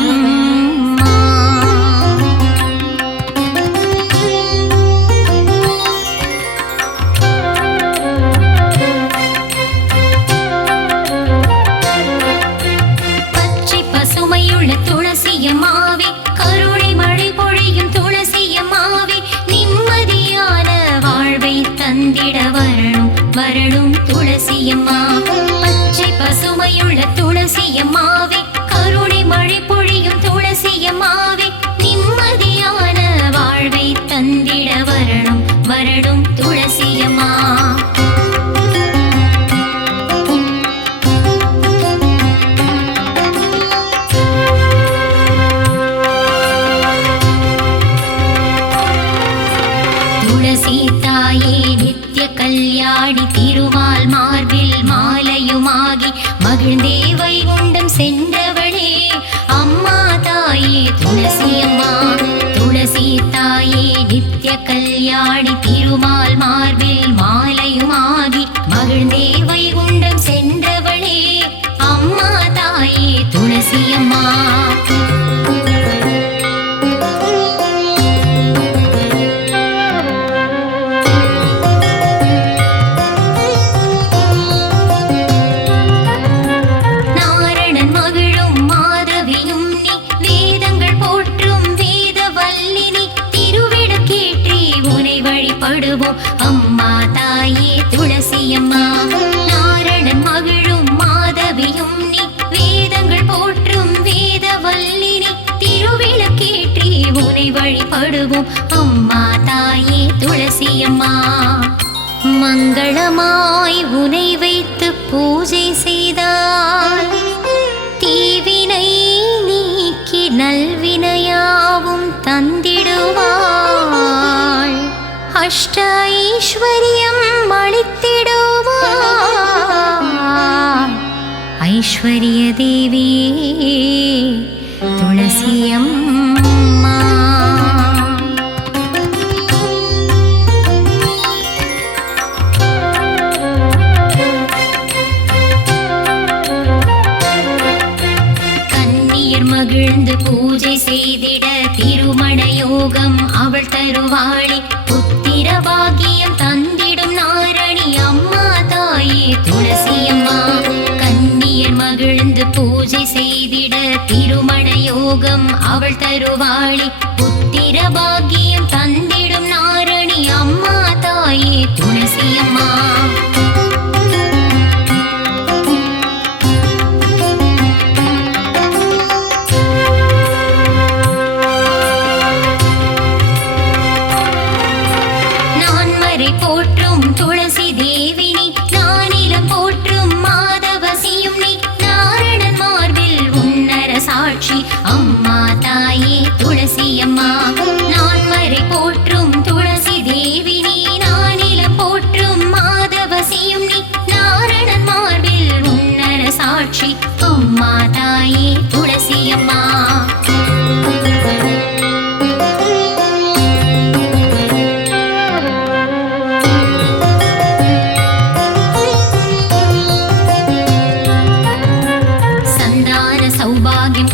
பச்சை பசுமையுள்ள துளசியம்மாவே கருணை மழை பொழியும் துளசியம்மாவே நிம்மதியான வாழ்வை தந்திட வரணும் வரணும் துளசியம்மா பச்சை பசுமையுள்ள துளசியம்மாவே கருணை மழை பொழியும் துளசியம்மாவே நிம்மதியான வாழ்வை தந்திட வரணும் வரணும் துளசியம்மா துளசி தாயே நித்ய கல்யாணி திருமால் மார்பில் மாலையுமாகி மகிழ்ந்தே வைகுண்டம் சென்றவளே அம்மா தாயே துளசி அம்மா. துளசி தாயே நித்ய கல்யாணி திருமால் மார்பில் மாலையுமாகி மகிழ்ந்தே வைகுண்டம் சென்றவளே அம்மா தாயே துளசி அம்மா. அம்மா தாயே துளசி அம்மா. நாரணன் மகிழும் மாதவியும் நீ வேதங்கள் போற்றும் வேத வல்லினி திருவிளக்கேற்றி உனை வழிபடுவோம் அம்மா தாயே துளசி அம்மா. மங்களமாய் உனை வைத்து பூஜை செய்தால் தீவினை நீக்கி நல்வினையாவும் தந்திடுவாள். அஷ்ட ஐஸ்வர்யம் அளித்திடுவாள் ஐஸ்வர்ய தேவி துளசி அம்மா. கன்னியர் மகிழ்ந்து பூஜை செய்திட திருமண யோகம் அவள் தருவாளி. பாகியம் தந்திடும் நாரணி அம்மா தாயே துளசி அம்மா. கன்னியர் மகிழ்ந்து பூஜை செய்திட திருமண யோகம் அவள் தருவாளி. புத்திர பாகியம் தந்திடும் நாரணி அம்மா தாயே துளசி அம்மா. போற்றும் துளசி தேவினி நானிலம் போற்றும் மாதவசியும் நீ நாரணன் மார்பில் உன்னர சாட்சி அம்மா தாயே துளசி அம்மா. நான்மறை போற்றும் துளசி தேவினி நானிலம் போற்றும் மாதவசியும் நீ நாரணன் மார்பில் உன்னர சாட்சி அம்மா தாயே துளசி அம்மா.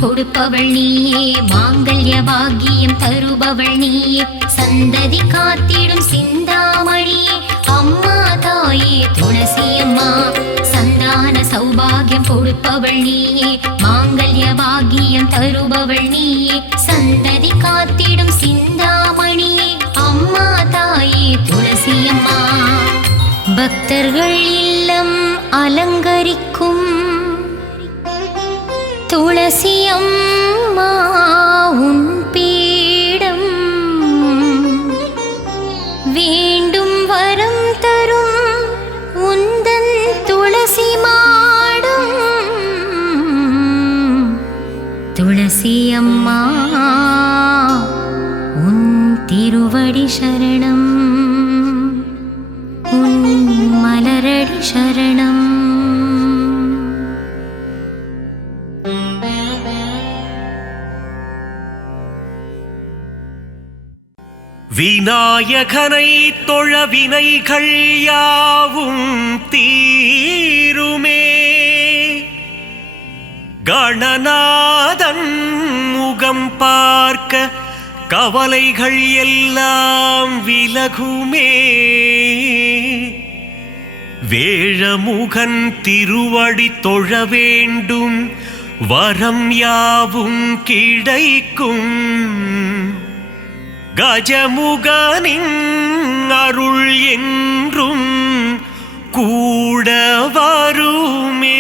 கொடுப்பவள் நீயே மாங்கல்ய பாக்கியம் தருபவள் நீயே சந்ததி காத்திடும் சிந்தாமணியே அம்மா தாயே துளசி அம்மா. சந்தான சௌபாகியம் கொடுப்பவள் நீயே மாங்கல்ய பாக்கியம் தருபவள் நீயே சந்ததி காத்திடும் சிந்தாமணியே அம்மா தாயே துளசி அம்மா. பக்தர்கள் இல்லம் அலங்கரிக்கும் துளசி அம்மா உன் பீடம் வேண்டும் வரம் தரும் உந்தன் துளசி மாடம். துளசி அம்மா உன் திருவடி சரணம் உன் மலரடி சரணம். விநாயகனை தொழ வினைகள் யாவும் தீருமே. கணநாதன் முகம் பார்க்க கவலைகள் எல்லாம் விலகுமே. வேழமுகன் திருவடி தொழ வேண்டும் வரம் யாவும் கிடைக்கும். கஜமுகனின் அருள் என்றும் கூட வருமே.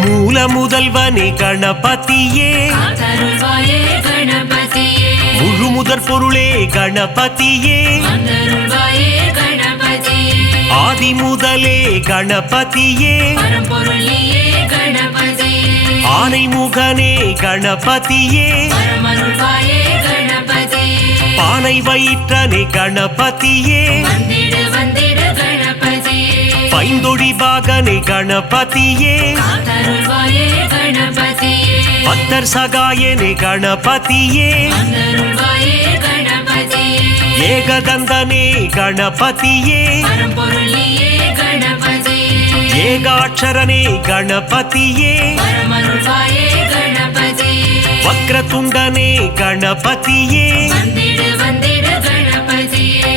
மூல முதல்வனே கணபதியே காத்தருள்வாயே கணபதியே. முழு முதற் பொருளே கணபதியே வந்தருள்வாயே கணபதியே ஆதி முதலே கணபதியே பரம்பொருளியே கணபதியே ஆனை முகனே கணபதியே பரமருள்வாயே கணபதியே பானை வயிற்றனே கணபதியே வந்திடு வந்திடு கணபதியே பைந்தொடி பாகனே கணபதியே காத்தருள்வாயே கணபதியே பத்தர் சகாயனே கணபதியே வந்தருள்வாயே கணபதியே ஏகதந்தனே கணபதியே பரம்பொருளியே கணபதியே ஏகாட்சரனே கணபதியே பரமருள்வாயே கணபதியே வக்ரதுண்டனே கணபதியே வந்திடு வந்திடு கணபதியே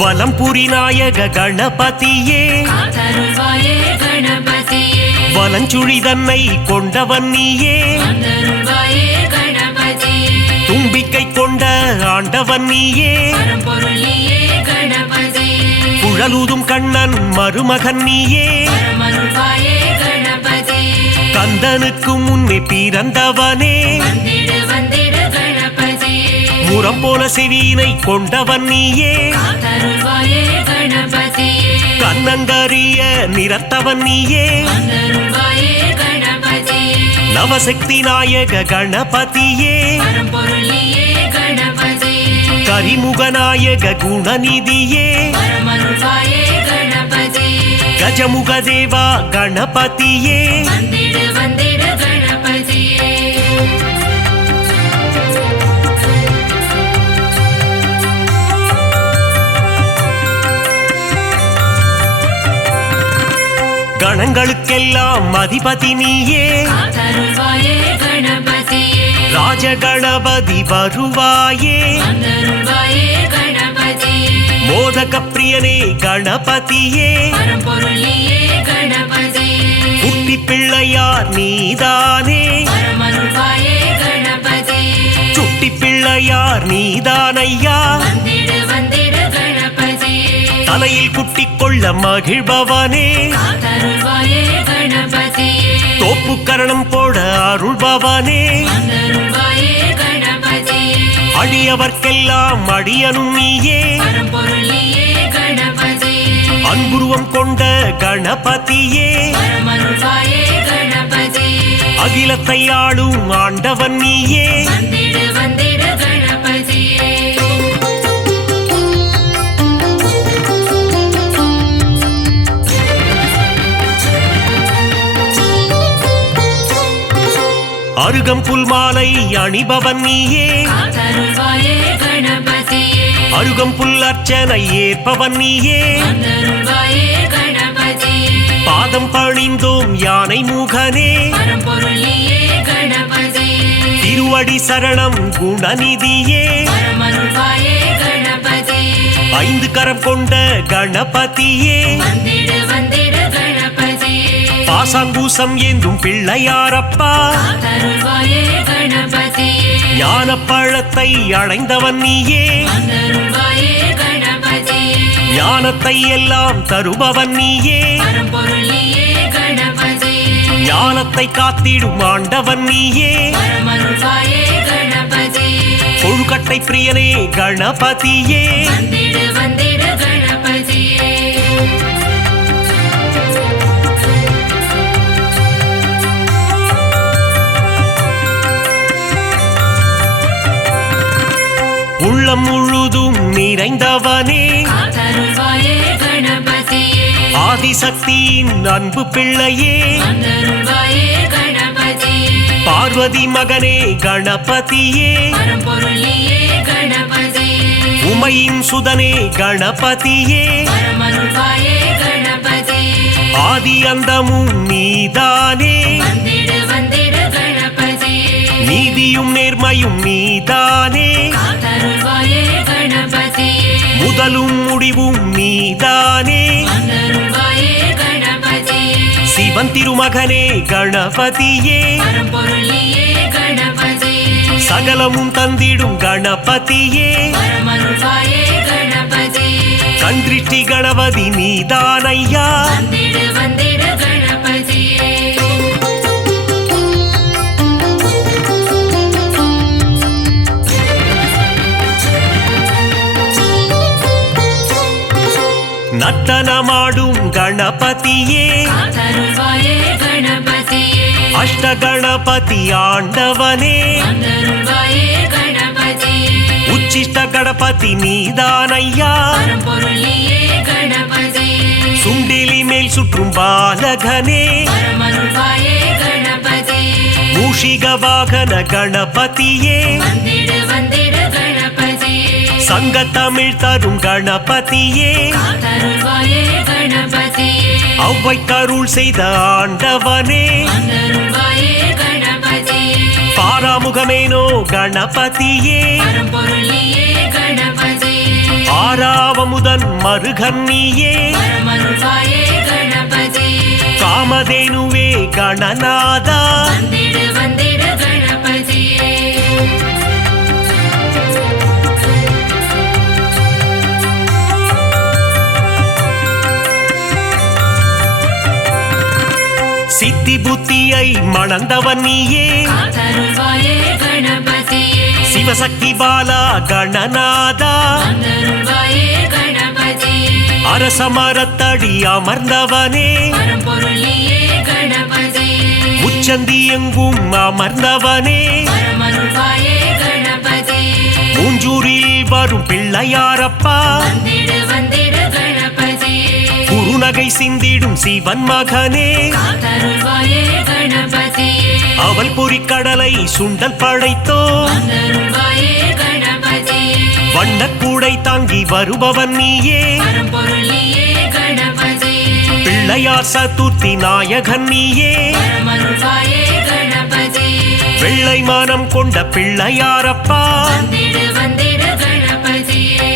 வலம்புரி நாயக கணபதியே காத்தருள்வாயே கணபதியே வலஞ்சுழி தன்னை கொண்டவன் நீயே வந்தருள்வாயே கணபதியே தும்பிக்கை கொண்ட ஆண்டவன் நீயே பரம்பொருளியே கணபதியே குழலூதும் கண்ணன் மருமகன் நீயே பரமருள்வாயே கணபதியே கந்தனுக்கு முன்னே பிறந்தவனே வந்திடு வந்திடு கணபதியே முரம் போல செவியினை கொண்டவன் நீயே காத்தருள்வாயே கணபதியே கண்ணங்கரிய நிறத்தவன் நீயே வந்தருள்வாயே கணபதியே நவசக்தி நாயக கணபதியே பரம்பொருளியே கணபதியே கரிமுகநாயக குணநிதியே பரமருள்வாயே கணபதியே கஜமுக தேவா கணபதியே வந்திடு வந்திடு கணபதியே கணங்களுக்கெல்லாம் அதிபதி நீயே காத்தருள்வாயே கணபதியே ராஜகணபதி வருவாயே வந்தருள்வாயே கணபதியே மோதக பிரியனே கணபதியே பரம்பொருளியே கணபதியே குட்டி பிள்ளையார் நீதானே பரமருள்வாயே கணபதியே சுட்டி பிள்ளையார் நீதானையா வந்திடு வந்திடு கணபதியே தலையில் குட்டி கொள்ள மகிழ்பவனே காத்தருள்வாயே கணபதியே தோப்பு கரணம் போட அருள்பவனே வந்தருள்வாயே கணபதியே அடியவர்க்கெல்லாம் அடியனும் நீயே பரம்பொருளியே கணபதியே அன்புருவம் கொண்ட கணபதியே பரமருள்வாயே கணபதியே அகிலத்தை ஆளும் ஆண்டவன் நீயே வந்திடு வந்திடு கணபதியே அருகம்புல் மாலை அணிபவன் நீயே காத்தருள்வாயே கணபதியே அருகம்புல் அர்ச்சனை ஏற்பவன் நீயே வந்தருள்வாயே கணபதியே பாதம் பணிந்தோம் யானை முகனே பரம்பொருளியே கணபதியே திருவடி சரணம் குணநிதியே பரமருள்வாயே கணபதியே ஐந்து கரம் கொண்ட கணபதியே வந்திடு வந்திடு கணபதியே பாசாங்கூசம் ஏந்தும் பிள்ளையாரப்பா காத்தருள்வாயே கணபதியே ஞான பழத்தை அடைந்தவன் நீயே வந்தருள்வாயே கணபதியே ஞானத்தை எல்லாம் தருபவன் நீயே பரம்பொருளியே கணபதியே ஞானத்தை காத்திடும் ஆண்டவன் நீயே பரமருள்வாயே கணபதியே கொழுக்கட்டை பிரியனே கணபதியே வந்திடு வந்திடு கணபதியே உள்ளம் முழுதும் நிறைந்தவனே காத்தருள்வாயே கணபதியே ஆதிசக்தியின் அன்பு பிள்ளையே வந்தருள்வாயே கணபதியே பார்வதி மகனே கணபதியே பரம்பொருளியே கணபதியே உமையின் சுதனே கணபதியே பரமருள்வாயே கணபதியே ஆதி அந்தமும் நீதானே வந்திடு வந்திடு கணபதியே நீதியும் நேர்மையும் நீதானே காத்தருள்வாயே கணபதியே முதலும் முடிவும் நீதானே வந்தருள்வாயே கணபதியே சிவன் திருமகனே கணபதியே பரம்பொருளியே கணபதியே சகலமும் தந்திடும் கணபதியே பரமருள்வாயே கணபதியே கண்திருஷ்டி கணபதி நீதானையா வந்திடு வந்திடு கணபதியே நர்த்தனமாடும் கணபதியே காத்தருள்வாயே கணபதியே அஷ்ட கணபதி ஆண்டவனே வந்தருள்வாயே கணபதியே உச்சிஷ்ட கணபதி நீதானையா பரம்பொருளியே கணபதியே சுண்டிலி மேல் சுற்றும் பாலகனே பரமருள்வாயே கணபதியே மூஷிக வாகன கணபதியே வந்திடு வந்திடு கணபதியே சங்க தமிழ் தரும் கணபதியே காத்தருள்வாயே கணபதியே அவ்வை கருள் செய்த ஆண்டவனே வந்தருள்வாயே கணபதியே பாராமுகமேனோ கணபதியே பரம்பொருளியே கணபதியே ஆறாவமுதன் மருகன்னியே பரமருள்வாயே கணபதியே காமதேனுவே கணநாதா வந்திடு வந்திடு கணபதியே சித்தி புத்தியை மணந்தவன் நீயே காத்தருள்வாயே கணபதியே சிவசக்தி பாலா கணநாதா வந்தருள்வாயே கணபதியே அரச மரத்தடி அமர்ந்தவனே பரம்பொருளியே கணபதியே உச்சந்தி எங்கும் அமர்ந்தவனே பரமருள்வாயே கணபதியே மூஞ்சூரில் வரும் பிள்ளையாரப்பா வந்திடு வந்திடு கணபதியே குறுநகை சிந்திடும் சிவன் மகனே காத்தருள்வாயே கணபதியே அவள் பொறிக்கடலை சுண்டல் படைத்தோ வந்தருள்வாயே கணபதியே வண்ணக்கூடை தாங்கி வருபவன் நீயே பரம்பொருளியே கணபதியே பிள்ளையார் சதுர்த்தி நாயகன் நீயே பரமருள்வாயே கணபதியே வெள்ளை மானம் கொண்ட பிள்ளையாரப்பா வந்திடு வந்திடு கணபதியே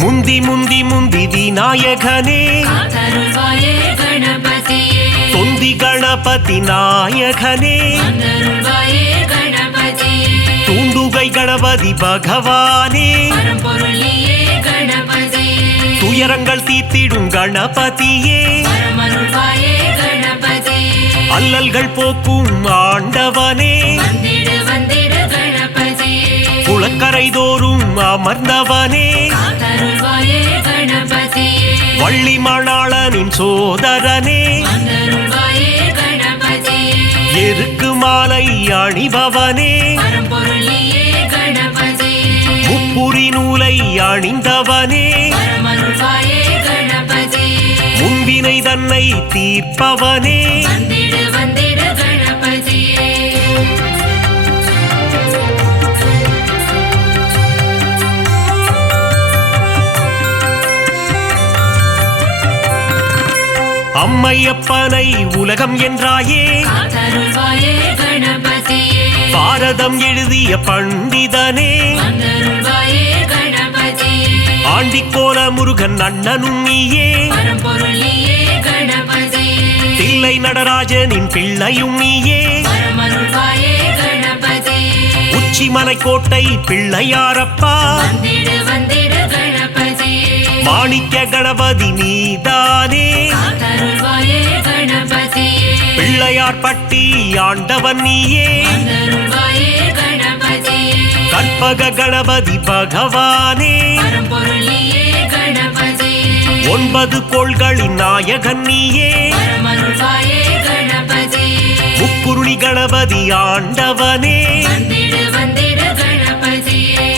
முந்தி முந்தி முந்தி விநாயகனே காத்தருள்வாயே கணபதியே தொந்தி கணபதி நாயகனே வந்தருள்வாயே கணபதியே தூண்டுகை கணபதி பகவானே பரம்பொருளியே கணபதியே துயரங்கள் தீர்த்திடும் கணபதியே பரமருள்வாயே கணபதியே அல்லல்கள் போக்கும் ஆண்டவனே வந்திடு வந்திடு கணபதியே குளக்கரை தோறும் அமர்ந்தவனே காத்தருள்வாயே கணபதியே வள்ளி மணாளனின் சோதரனே வந்தருள்வாயே கணபதியே எருக்கு மாலை அணிபவனே பரம்பொருளியே கணபதியே முப்புரி நூலை அணிந்தவனே பரமருள்வாயே கணபதியே முன்வினை தன்னை தீர்ப்பவனே வந்திடு வந்திடு கணபதியே அம்மையப்பனை உலகம் என்றாயே காத்தருள்வாயே கணபதியே பாரதம் எழுதிய பண்டிதனே வந்தருள்வாயே கணபதியே ஆண்டிக்கோல முருகன் அண்ணனும் நீயே பரம்பொருளியே கணபதியே தில்லை நடராஜனின் பிள்ளையும் நீயே பரமருள்வாயே கணபதியே உச்சிமலை கோட்டை பிள்ளையாரப்பா வந்திடு வந்திடு கணபதியே மாணிக்க கணபதி நீதானே காத்தருள்வாயே கணபதியே பிள்ளையார் பட்டி ஆண்டவன் நீயே வந்தருள்வாயே கணபதியே கற்பக கணபதி பகவானே பரம்பொருளியே கணபதியே 9 கோள்களின் நாயகன் நீயே பரமருள்வாயே கணபதியே முக்குருளி கணபதி ஆண்டவனே வந்திடு வந்திடு கணபதியே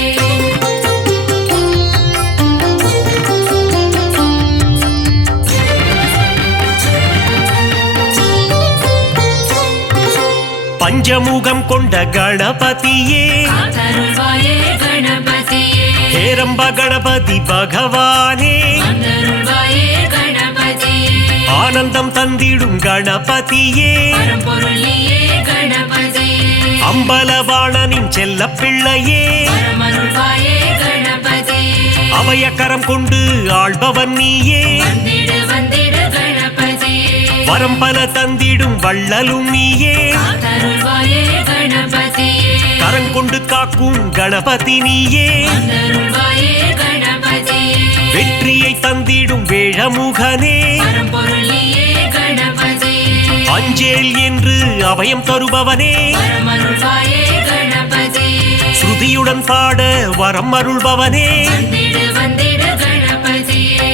பஞ்சமுகம் கொண்ட கணபதியே காத்தருள்வாயே கணபதியே ஹேரம்ப கணபதி பகவானே வந்தருள்வாயே கணபதியே ஆனந்தம் தந்திடும் கணபதியே பரம்பொருளியே கணபதியே அம்பலவாணனின் செல்ல பிள்ளையே பரமருள்வாயே கணபதியே அவையக்கரம் கொண்டு ஆள்பவன் நீயே வந்திடு வந்திடு கணபதியே வரம் பல தந்திடும் வள்ளலும் நீயே காத்தருள்வாயே கணபதியே கரங்கொண்டு காக்கும் கணபதி நீயே வந்தருள்வாயே கணபதியே வெற்றியை தந்திடும் வேழமுகனே பரம்பொருள் நீயே கணபதியே அஞ்சேல் என்று அபயம் தருபவனே வரமருள்வாயே கணபதியே ஸ்ருதியுடன் பாட வரம் அருள்பவனே வந்திடு வந்திடு கணபதியே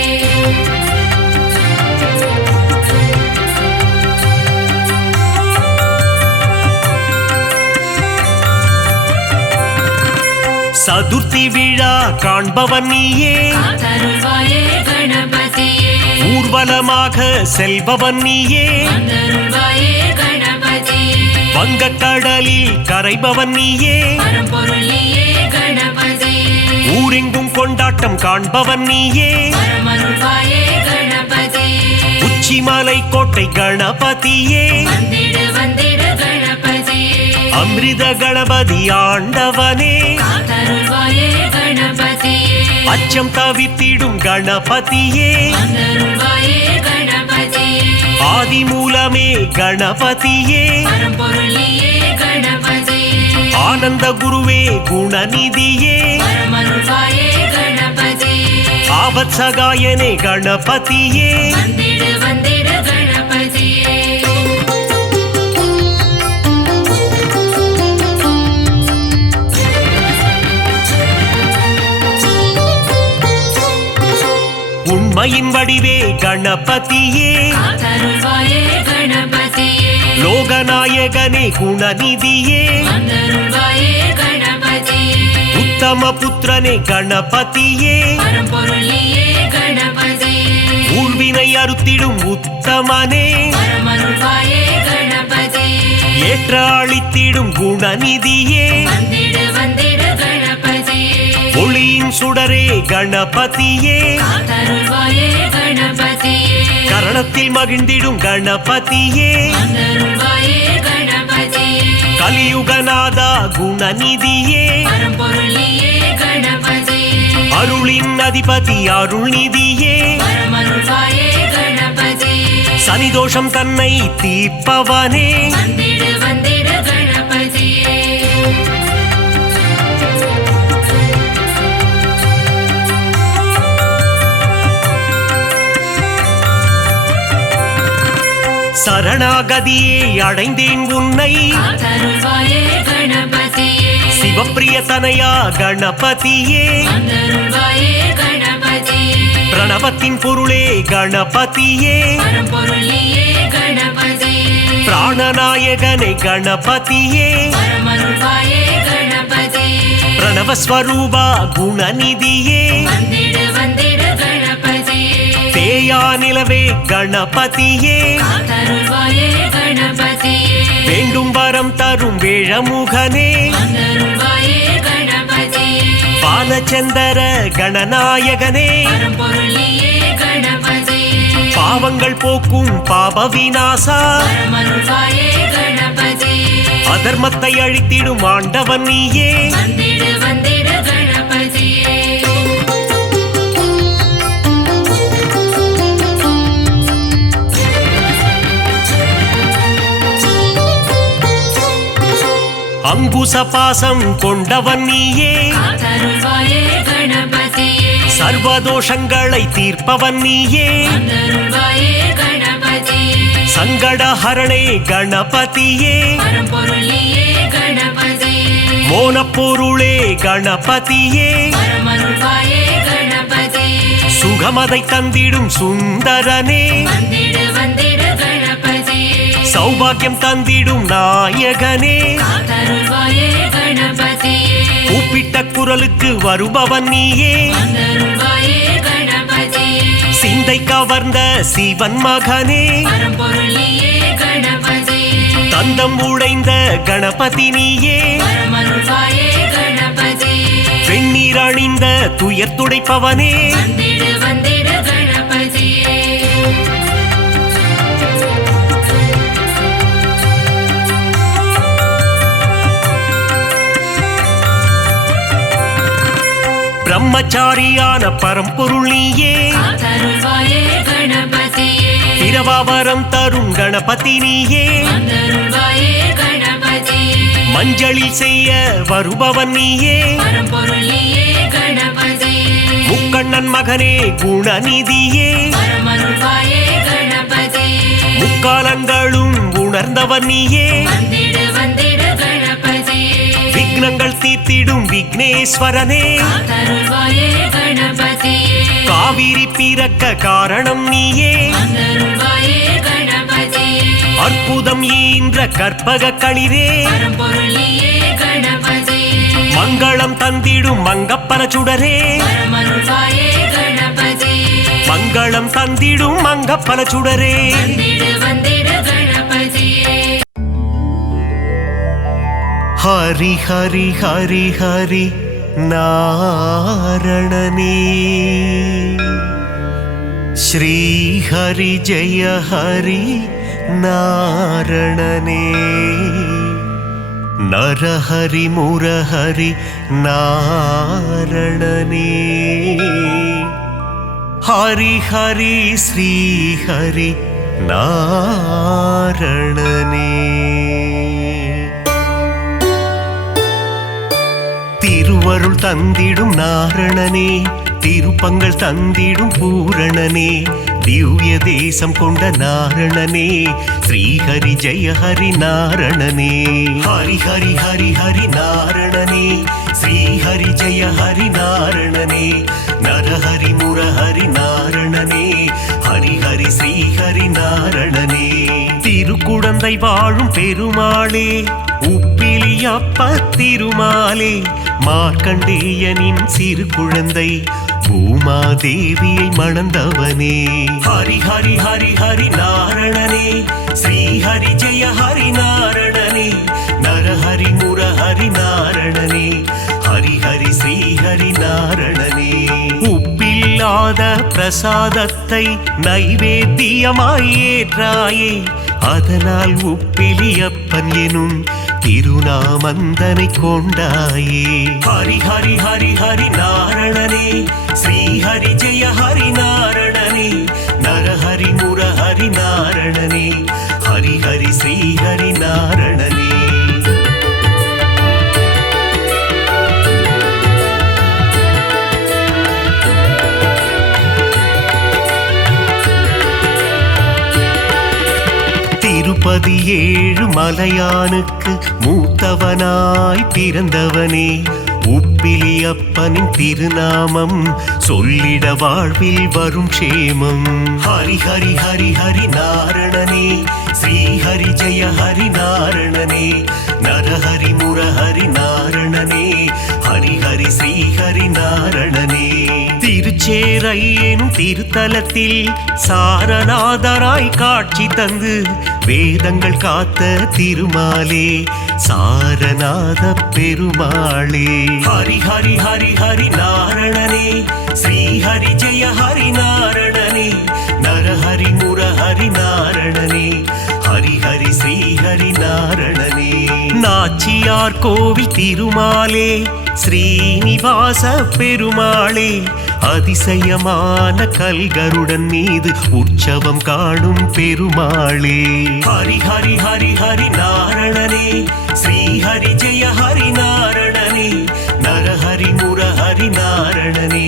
சதுர்த்தி விழா காண்பவன் நீயே காத்தருள்வாயே கணபதியே ஊர்வலமாக செல்பவன் நீயே வந்தருள்வாயே கணபதியே வங்கக்கடலில் கரைபவன் நீயே பரம்பொருள் நீயே கணபதியே ஊரெங்கும் கொண்டாட்டம் காண்பவன் நீயே வரமருள்வாயே கணபதியே உச்சிமலை கோட்டை கணபதியே வந்திடு வந்திடு கணபதியே அமிர்த கணபதி ஆண்டவனே காத்தருள்வாயே கணபதியே அச்சம் தவித்திடும் கணபதியே வந்தருள்வாயே கணபதியே ஆதி மூலமே கணபதியே பரம்பொருள் நீயே கணபதியே ஆனந்த குருவே குணநிதியே வரமருள்வாயே கணபதியே ஆபத் சகாயனே கணபதியே வந்திடு வந்திடு கணபதியே உண்மையின் வடிவே கணபதியே காத்தருள்வாயே கணபதியே லோகநாயகனே குணநிதியே வந்தருள்வாயே கணபதியே உத்தம புத்திரனே கணபதியே பரம்பொருள் நீயே கணபதியே ஊழ்வினை அறுத்திடும் உத்தமனே வரமருள்வாயே கணபதியே ஏற்ற அளித்திடும் குணநிதியே வந்திடு வந்திடு கணபதியே ஒளியின் சுடரே கணபதியே காத்தருள்வாயே கணபதியே கரணத்தில் மகிழ்ந்திடும் கணபதியே வந்தருள்வாயே கணபதியே கலியுகநாதா குணநிதியே பரம்பொருள் நீயே கணபதியே அருளின் அதிபதி அருள்நிதியே வரமருள்வாயே கணபதியே சனிதோஷம் தன்னை தீர்ப்பவனே வந்திடு வந்திடு கணபதியே சரணாகதியே அடைந்தேன் உன்னை காத்தருள்வாயே கணபதியே சிவப்பிரிய தனையா கணபதியே வந்தருள்வாயே கணபதியே பிரணவத்தின் பொருளே கணபதியே பரம்பொருள் நீயே கணபதியே பிராணநாயகனே கணபதியே வரமருள்வாயே கணபதியே பிரணவஸ்வரூபா குணநிதியே வந்திடு வந்திடு கணபதியே தேயா நிலவே கணபதியே காத்தருள்வாயே கணபதியே வேண்டும் வரம் தரும் வேழமுகனே வந்தருள்வாயே கணபதியே பாலச்சந்தர கணநாயகனே பரம்பொருள் நீயே கணபதியே பாவங்கள் போக்கும் பாப விநாசா வரமருள்வாயே கணபதியே அதர்மத்தை அழித்திடும் ஆண்டவன் நீயே வந்திடு வந்திடு கணபதியே அங்குச பாசம் கொண்டவன் நீயே காத்தருள்வாயே கணபதியே சர்வதோஷங்களை தீர்ப்பவன் நீயே வந்தருள்வாயே கணபதியே சங்கடஹரணே கணபதியே பரம்பொருள் நீயே கணபதியே மோனப்பொருளே கணபதியே வரமருள்வாயே கணபதியே சுகமதை தந்திடும் சுந்தரனே வந்திடு வந்திடு கணபதியே சௌபாகியம் தந்திடும் நாயகனே காத்தருள்வாயே கணபதியே கூப்பிட்ட குரலுக்கு வருபவன் நீயே வந்தருள்வாயே கணபதியே சிந்தை கவர்ந்த சிவன் மகனே பரம்பொருள் நீயே கணபதியே தந்தம் உடைந்த கணபதி நீயே வரமருள்வாயே கணபதியே வெண்ணீர் அணிந்த துயர் துடைப்பவனே வந்திடு வந்திடு கணபதியே பிரம்மச்சாரியான பரம்பொருள் நீயே, காத்தருள்வாயே கணபதியே, பிரபாவரம் தரும் கணபதி நீயே, வந்தருள்வாயே கணபதியே, மஞ்சளில் செய்ய வருபவன் நீயே, பரம்பொருள் நீயே கணபதியே, முக்கண்ணன் மகனே குணநிதியே, பரமருள்வாயே கணபதியே, முக்காலங்களும் உணர்ந்தவன் நீயே, வந்திடு வந்திடு கணபதியே, விக்னங்கள் தீர்த்திடும் விக்னேஸ்வரனே, காத்தருள்வாயே கணபதியே, காவிரி பிறக்க காரணம் நீயே, வந்தருள்வாயே கணபதியே, அற்புதம் ஈன்ற கற்பக களிரே, பரம்பொருள் நீயே கணபதியே, மங்களம் தந்திடும் மங்கப்பன சுடரே, பரமருள்வாயே கணபதியே, மங்களம் தந்திடும் மங்கப்பன சுடரே. வந்திடு வந்திடு கணபதியே. ஹரி ஹரி ஹரி ஹரி நாரணனே, ஸ்ரீ ஹரி ஜெய ஹரி நாரணனே, நரஹரி முரஹரி நாரணனே, ஹரி ஹரி ஸ்ரீ ஹரி நாரணனே. திருவருள் தந்திடும் நாரணனே, திருப்பங்கள் தந்திடும் பூரணனே, திவ்ய தேசம் கொண்ட நாரணனே, ஸ்ரீஹரி ஜெய ஹரி நாரணனே, ஹரி ஹரி ஹரி ஹரி நாரணனே, ஸ்ரீஹரி ஜெய ஹரி நாரணனே, நரஹரி முரஹரி நாரணனே, ஹரி ஹரி ஸ்ரீஹரி நாரணனே, திருக்குடந்தை வாழும் பெருமாளே, உப்பிலியப்ப திருமாலே, மார்க்கண்டேயனின் சிறு குழந்தை பூமாதேவியை மணந்தவனே, ஹரி ஹரி ஹரி ஹரி நாரணனே, ஸ்ரீ ஹரி ஜெய ஹரி நாரணனே, நரஹரி முரஹரி நாரணனே, ஹரி ஹரி ஸ்ரீ ஹரி நாரணனே. உப்பில்லாத பிரசாதத்தை நைவேத்தியமாய் ஏற்றாயே, அதனால் உப்பிலியப்பன் எனும் திருநாமந்தனை கொண்டாயே, ஹரி ஹரி ஹரி ஹரி நாரணனே, ஸ்ரீ ஹரி ஜெய ஹரி நாரணனே, நரஹரி முரஹரி நாரணனே, ஹரி ஹரி ஸ்ரீ ஹரி நாரணனே. திருப்பதி ஏழு மலையானுக்கு மூத்தவனாய் பிறந்தவனே, உப்பிலியப்பனின் திருநாமம் சொல்லிட வாழ்வில் வரும் க்ஷேமம், ஹரி ஹரி ஹரி ஹரி நாரணனே, ஸ்ரீ ஹரி ஜெய ஹரி நாரணனே, நரஹரி முரஹரி நாரணனே, ஹரி ஹரி ஸ்ரீ ஹரி நாரணனே. திருச்சேரை எனும் திருத்தலத்தில் சாரநாதராய் காட்சி தந்து வேதங்கள் காத்த திருமாலே, சாரநாத பெருமாளே, ஹரி ஹரி ஹரி ஹரி நாரணனே, ஸ்ரீ ஹரி ஜெய ஹரி நாரணனே, நரஹரி முரஹரி நாரணனே, ஹரி ஹரி ஸ்ரீ ஹரி நாரணனே. நாச்சியார் கோவில் திருமாலே, ஸ்ரீனிவாச பெருமாளே, அதிசயமான கல்கருடன் மீது உற்சவம் காணும் பெருமாளே, ஹரி ஹரி ஹரி ஹரி நாரணனே, ஸ்ரீ ஹரி ஜெய ஹரி நாரணனே, நரஹரி முரஹரி நாரணனே,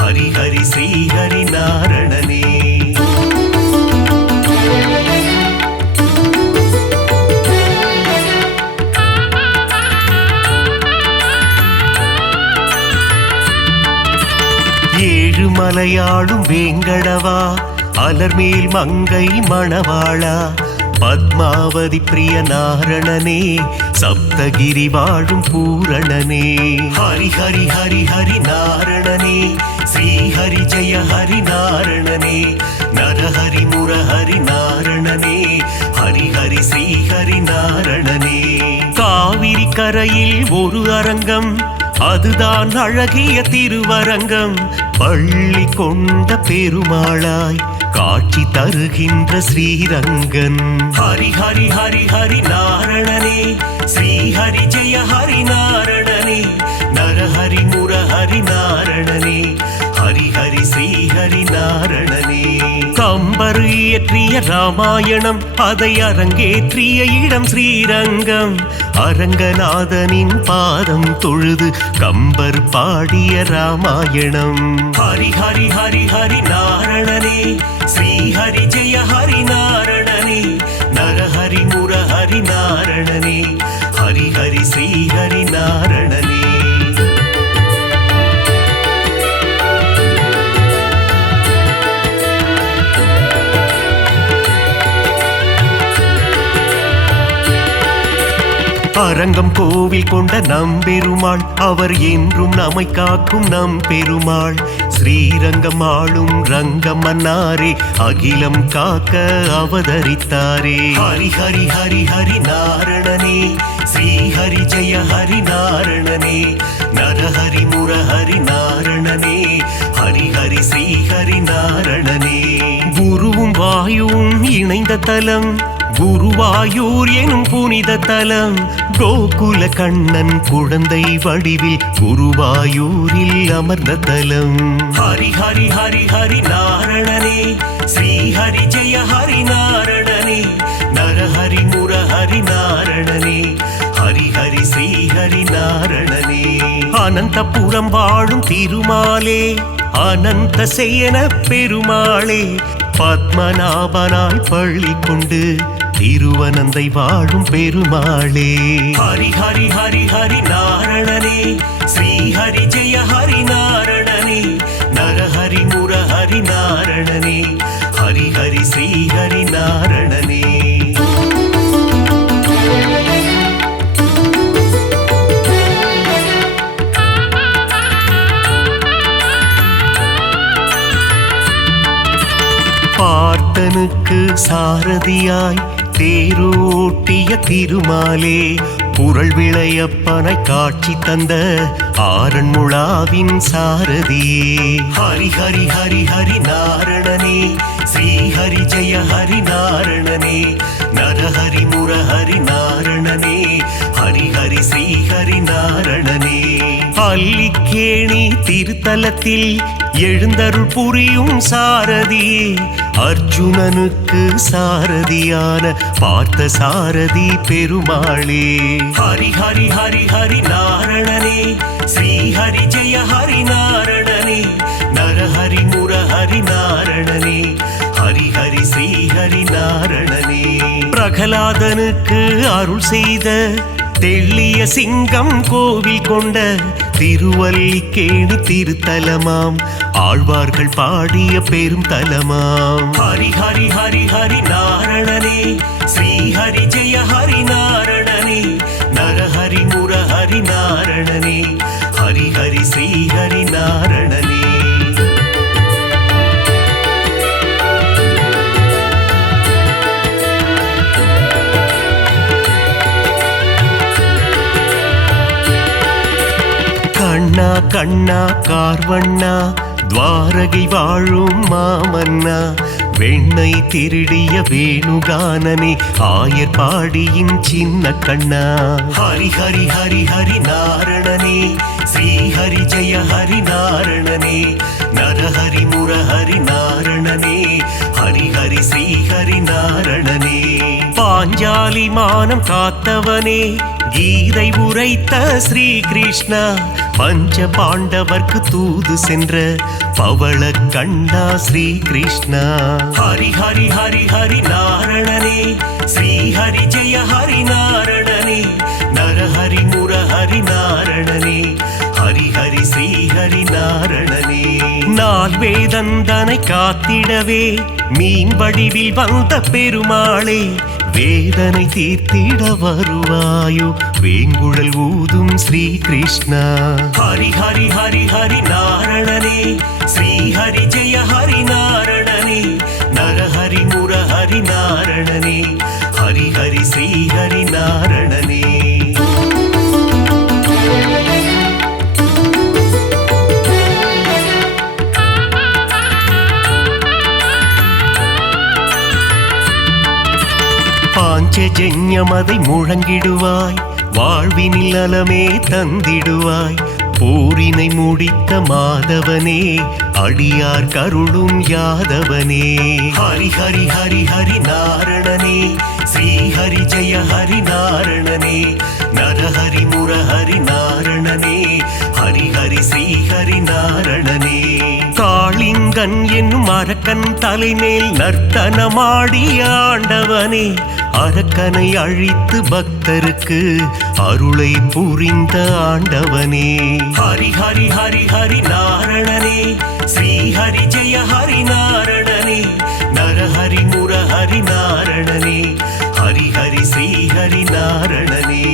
ஹரி ஹரி ஸ்ரீ ஹரி நாரணனே. ஏழுமலையாளும் வேங்கடவா, அலர்மேல் மங்கை மணவாளா, பத்மாவதி பிரிய நாரணனே, சப்தகிரி வாழும் பூரணனே, ஹரி ஹரி ஹரி ஹரி நாரணனே, ஸ்ரீ ஹரி ஜெய ஹரி நாரணனே, நரஹரி முரஹரி நாரணனே, ஹரி ஹரி ஸ்ரீ ஹரி நாரணனே. காவிரி கரையில் ஒரு அரங்கம், அதுதான் அழகிய திருவரங்கம், பள்ளி கொண்ட பெருமாளாய் காட்சி தருகின்ற ஸ்ரீரங்கன், ஹரி ஹரி ஹரி ஹரி நாரணனே, ஸ்ரீ ஹரி ஜெய ஹரி நாரணனே, நரஹரி முரஹரி நாரணனே, இயற்றிய ராமாயணம் அதை அரங்கேற்றிய இடம் ஸ்ரீரங்கம். அரங்கநாதனின் பாதம் தொழுது கம்பர் பாடிய ராமாயணம். ஹரி ஹரி ஹரி ஹரி நாரணனே ஸ்ரீ ஹரி ஜெய ஹரி நாரணனே நரஹரி முரஹரி நாரணனே ஹரி ஹரி ஸ்ரீ ஹரி நாரணனே. அரங்கம் கோவில் கொண்ட நம்பெருமாள் அவர் என்றும் நம்மை காக்கும் நம்பெருமாள். ஸ்ரீரங்கம் ஆளும் ரங்கம் மன்னாரே அகிலம் காக்க அவதரித்தாரே. ஹரி ஹரி ஹரி ஹரி நாரணனே ஸ்ரீ ஹரி ஜெய ஹரி நாரணனே நரஹரி முரஹரி நாரணனே ஹரி ஹரி ஸ்ரீ ஹரி நாரணனே. குருவும் வாயுவும் இணைந்த தலம் குருவாயூர் எனும் புனித தலம். கோகுல கண்ணன் குழந்தை வடிவில் குருவாயூரில் அமர்ந்த தலம். ஹரி ஹரி ஹரி ஹரி நாரணனே ஸ்ரீ ஹரி ஜெய ஹரி நாரணனே நரஹரி முரஹரி நாரணனே ஹரி ஹரி ஸ்ரீ ஹரி நாரணனே. அனந்தபுரம் வாழும் திருமாலே அனந்த சேன பெருமாளே பத்மநாபனாய் பள்ளி கொண்டு திருவனந்தை வாழும் பெருமாளே. ஹரி ஹரி ஹரி ஹரி நாரணனே ஸ்ரீ ஹரி ஜெய ஹரி நாரணனே நரஹரி முரஹரி நாரணனே ஹரி ஹரி ஸ்ரீ ஹரி நாரணனே. பார்த்தனுக்கு சாரதியாய் தேரோட்டிய திருமாலே புரள் விளையப்பனை காட்சி தந்த ஆரண்முழாவின் சாரதியே. ஹரி ஹரி ஹரி ஹரி நாரணனே ஸ்ரீ ஹரி ஜெய ஹரி நாரணனே நரஹரி முரஹரி நாரணனே ஹரி ஹரி ஸ்ரீ ஹரி நாரணனே. அல்லிக்கேணி திருத்தலத்தில் எழுந்தருள் புரியும் சாரதியே அர்ஜுனனுக்கு சாரதியான பார்த்த சாரதி பெருமாளே. ஹரி ஹரி ஹரி ஹரி நாரணனே ஸ்ரீ ஹரி ஜெய ஹரி நாரணனே நரஹரி முரஹரி நாரணனே ஹரி ஹரி ஸ்ரீ ஹரி நாரணனே. பிரகலாதனுக்கு அருள் செய்த தெள்ளிய சிங்கம் கோவில் கொண்ட திருவல்லிக்கேணி திருத்தலமாம் ஆழ்வார்கள் பாடிய பெரும் தலமாம். ஹரி ஹரி ஹரி ஹரி நாரணனே ஸ்ரீ ஹரி ஜெய ஹரி நாரணனே நரஹரி முரஹரி நாரணனே ஹரி ஹரி ஸ்ரீ ஹரி நாரணனே. கண்ணா கண்ணா கார்வண்ணா துவாரகை வாழும் மாமன்னா வெண்ணை திருடிய வேணுகானனே ஆயர் பாடியின் சின்ன கண்ணா. ஹரி ஹரி ஹரி ஹரி நாரணனே ஸ்ரீ ஹரி ஜெய ஹரி நாரணனே நரஹரி முரஹரி நாரணனே ஹரி ஹரி ஸ்ரீ ஹரி நாரணனே. பாஞ்சாலி மானம் காத்தவனே கீதை உரைத்த ஸ்ரீ கிருஷ்ணா பஞ்ச பாண்டவர்க்கு தூது சென்ற பவள கண்டா ஸ்ரீ கிருஷ்ணா. ஹரி ஹரி ஹரி ஹரி நாரணனே ஸ்ரீ ஹரி ஜெய ஹரி நாரணனே நரஹரி முரஹரி நாரணனே ஹரி ஹரி ஸ்ரீ ஹரி நாரணனே. நால் வேதந்தனை காத்திடவே மீன் வடிவில் வந்த பெருமாளே வேதனை தீர்த்திட வருவாயோ வேங்குழல் ஊதும் ஸ்ரீ கிருஷ்ணா. ஹரி ஹரி ஹரி ஹரி நாரணனே ஸ்ரீ ஹரி ஜெய ஹரி நாரணனே நரஹரி முரஹரி நாரணனே ஹரி ஹரி ஸ்ரீ ஹரி நாரணனே. பாஞ்சஜன்யமதை முழங்கிடுவாய் வாழ்வினில் நலமே தந்திடுவாய் போரினை முடித்த மாதவனே அடியார் கருளும் யாதவனே ஹரி ஹரி ஹரி ஹரி நாரணனே ஸ்ரீ ஹரி ஜெய ஹரி நாரணனே நரஹரி முரஹரி நாரணனே ஹரி ஹரி ஸ்ரீ ஹரி நாரணனே காளிங்கன் என்னும் அரக்கன் தலைமேல் நர்த்தனமாடி ஆண்டவனே அரக்கனை அழித்து பக்தருக்கு அருளை புரிந்த ஆண்டவனே ஹரி ஹரி ஹரி ஹரி நாரணனே ஸ்ரீ ஹரி ஜெய ஹரி நாரணனே நரஹரி முரஹரி நாரணனே ஹரி ஹரி ஸ்ரீ ஹரி நாரணனே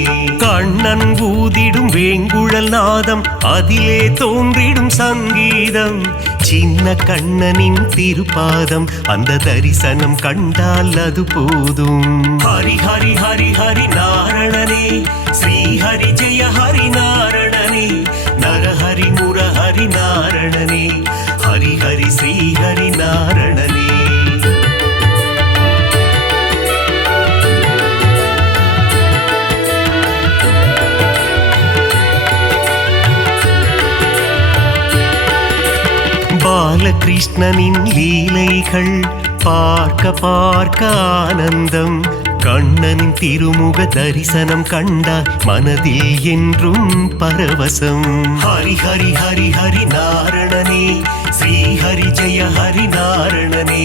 கண்ணன் ஊதிடும் வேங்குழல் நாதம் அதிலே தோன்றிடும் சங்கீதம் சின்ன கண்ணனின் திருப்பாதம் அந்த தரிசனம் கண்டால் அது போதும் ஹரி ஹரி ஹரி ஹரி நாரணனே ஸ்ரீ ஹரி ஜெய ஹரி நாரணனே நரஹரி முரஹரி நாரணனே ஹரி ஹரி ஸ்ரீ ஹரி நாரணனே பாலகிருஷ்ணனின் லீலைகள் பார்க்க பார்க்க ஆனந்தம் கண்ணனின் திருமுக தரிசனம் கண்டால் மனதில் என்றும் பரவசம் ஹரி ஹரி ஹரி ஹரி நாரணனே ஸ்ரீ ஹரி ஜெய ஹரி நாரணனே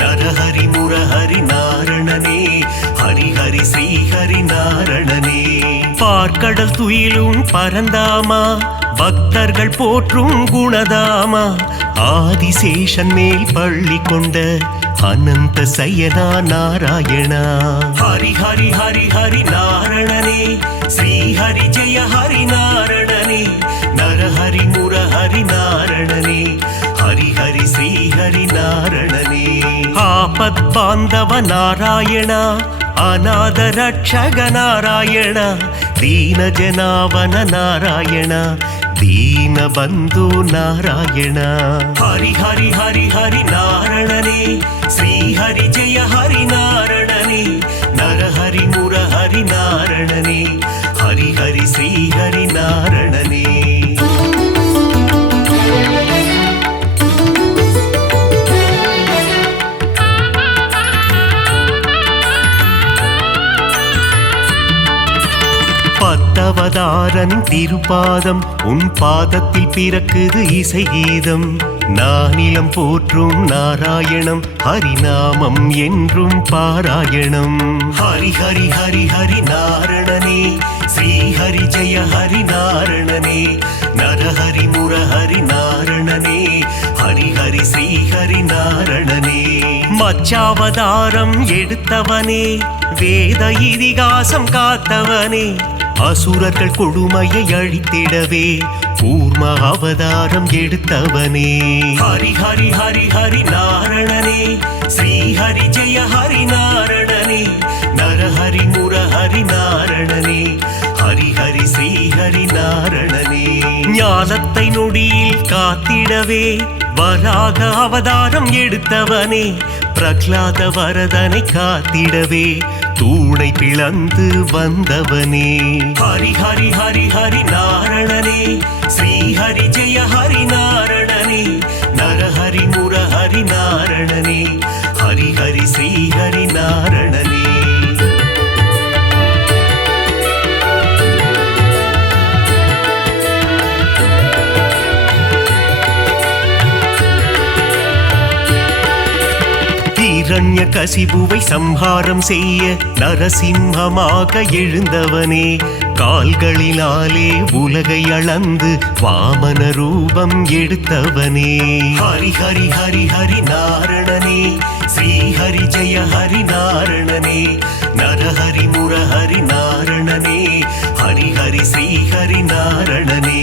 நரஹரி முரஹரி நாரணனே ஹரி ஹரி ஸ்ரீ ஹரி நாரணனே பார்க்கடல் துயிலும் பரந்தாமா பக்தர்கள் போற்றும் குணதாமா ஆதிசேஷன் மேல் பள்ளி கொண்ட அனந்த சயனா நாராயணா ஹரி ஹரி ஹரி ஹரி நாரணனே ஸ்ரீ ஹரி ஜெய ஹரி நாரணனே நரஹரி முரஹரி நாரணனே ஹரி ஹரி ஸ்ரீ ஹரி நாரணனே ஆபத் பாந்தவ நாராயணா அநாத ரட்சக நாராயணா தீன ஜனாவன நாராயணா தீன பந்து நாராயண ஹரி ஹரி ஹரி ஹரி நாரணனே ஸ்ரீ ஹரி ஜெய ஹரி நாரணனே நரஹரி முரஹரி நாரணனே ஹரி ஹரி ஸ்ரீ ஹரி நாரணனே பத்தவதாரன் திருப்பாதம் உன் பாதத்தில் பிறக்குது இசை கீதம் நானிலம் போற்றும் நாராயணம் ஹரிநாமம் என்றும் பாராயணம் ஹரி ஹரி ஹரி ஹரி நாரணனே ஸ்ரீ ஹரி ஜெய ஹரி நாரணனே நரஹரி முரஹரி நாரணனே ஹரி ஹரி ஸ்ரீ ஹரி நாரணனே மச்சாவதாரம் எடுத்தவனே வேத இதிகாசம் காத்தவனே அசுரர்கள் கொடுமையை அழித்திடவே கூர்ம அவதாரம் எடுத்தவனே ஹரி ஹரி ஹரி ஹரி நாரணனே ஸ்ரீ ஹரி ஜெய ஹரி நாரணனே நரஹரி முரஹரி நாரணனே ஹரி ஹரி ஸ்ரீ ஹரி நாரணனே ஞானத்தை நொடியில் காத்திடவே வராக அவதாரம் எடுத்தவனே பிரகலாத வரதனை காத்திடவே தூணை பிளந்து வந்தவனே ஹரி ஹரி ஹரி ஹரி நாரணனே ஸ்ரீ ஹரி ஜெய ஹரி நாரணனே நரஹரி முரஹரி நாரணனே ஹரி ஹரி ஸ்ரீ ஹரி நாரணனே இரண்ய கசிபுவை சம்ஹாரம் செய்ய நரசிம்மமாக எழுந்தவனே கால்களினாலே உலகை அளந்து வாமன ரூபம் எடுத்தவனே ஹரி ஹரி ஹரி ஹரி நாரணனே ஸ்ரீ ஹரி ஜெய ஹரி நாரணனே நரஹரி முரஹரி நாரணனே ஹரி ஹரி ஸ்ரீ ஹரி நாரணனே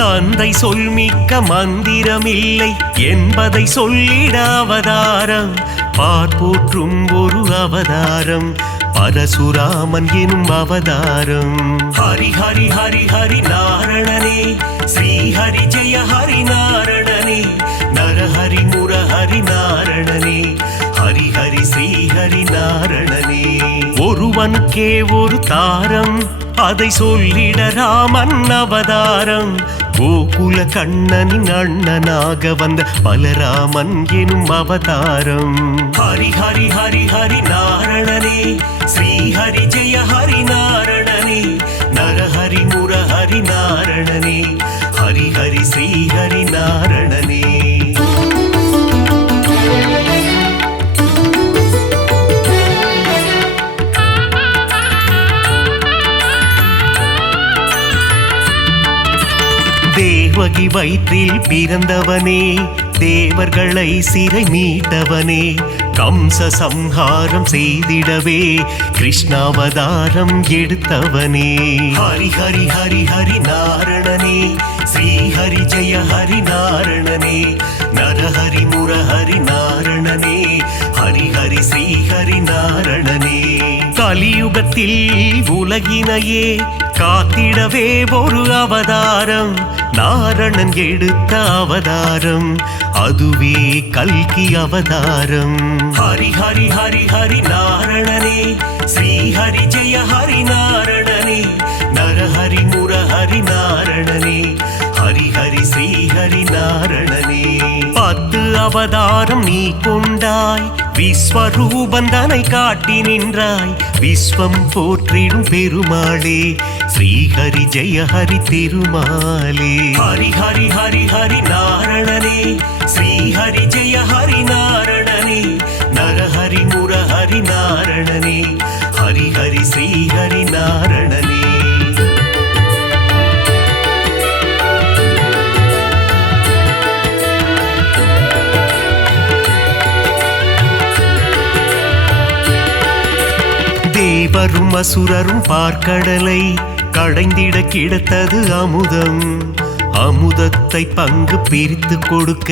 தந்தை சொல்மிக்க மந்திரமில்லை என்பதை சொல்லிட அவதாரம் பார்ப்போற்றும் ஒரு அவதாரம் பரசுராமன் எனும் அவதாரம் ஹரி ஹரி ஹரி ஹரி நாரணனே ஸ்ரீ ஹரி ஜெய ஹரி நாரணனே நரஹரி முரஹரி நாரணனே ஹரி ஹரி ஸ்ரீ ஹரி நாரணனே ஒரு ஒருவனுக்கே ஒரு தாரம், அதை சொல்லிட ராமன் அவதாரம். கோகுல கண்ணனின் அண்ணனாக வந்த பலராமன் எனும் அவதாரம். ஹரி ஹரி ஹரி ஹரி நாரணனே, ஸ்ரீ ஹரி ஜெய ஹரி நாரணனே, நரஹரி முரஹரி நாரணனே, ஹரி ஹரி ஸ்ரீ ஹரி நாரணனே. தேவகி வயிற்றில் பிறந்தவனே, தேவர்களை சிறை மீட்டவனே, கம்ச சம்ஹாரம் செய்திடவே கிருஷ்ணாவதாரம் எடுத்தவனே. ஹரி ஹரி ஹரி ஹரி நாரணனே, ஸ்ரீ ஹரி ஜெய ஹரி நாரணனே, நரஹரி முரஹரி நாரணனே, ஹரி ஹரி ஸ்ரீ ஹரி நாரணனே. கலியுகத்தில் உலகினையே காத்திடவே ஒரு அவதாரம், நாரணன் எடுத்த அவதாரம், அதுவே கல்கி அவதாரம். ஹரி ஹரி ஹரி ஹரி நாரணனே, ஸ்ரீ ஹரி ஜெய ஹரி நாரணனே, நரஹரி முரஹரி நாரணனே, ஹரி ஹரி ஸ்ரீ ஹரி நாரணனே. 10 அவதாரம் நீ கொண்டாய், விஸ்வரூபந்தனை காட்டி நின்றாய், விஸ்வம் போற்றிடும் பெருமாளே, ஸ்ரீ ஹரி ஜெய ஹரி திருமாலே. ஹரி ஹரி ஹரி ஹரி நாரணனே, ஸ்ரீ ஹரி ஜெய ஹரி நாரணனே, நரஹரி முரஹரி நாரணனே, ஹரி ஹரி ஸ்ரீ ஹரி நாரணனே. தேவரும் அசுரரும் பார்க்கடலை கடைந்திட கிடைத்தது அமுதம், அமுதத்தை பங்கு பிரித்து கொடுக்க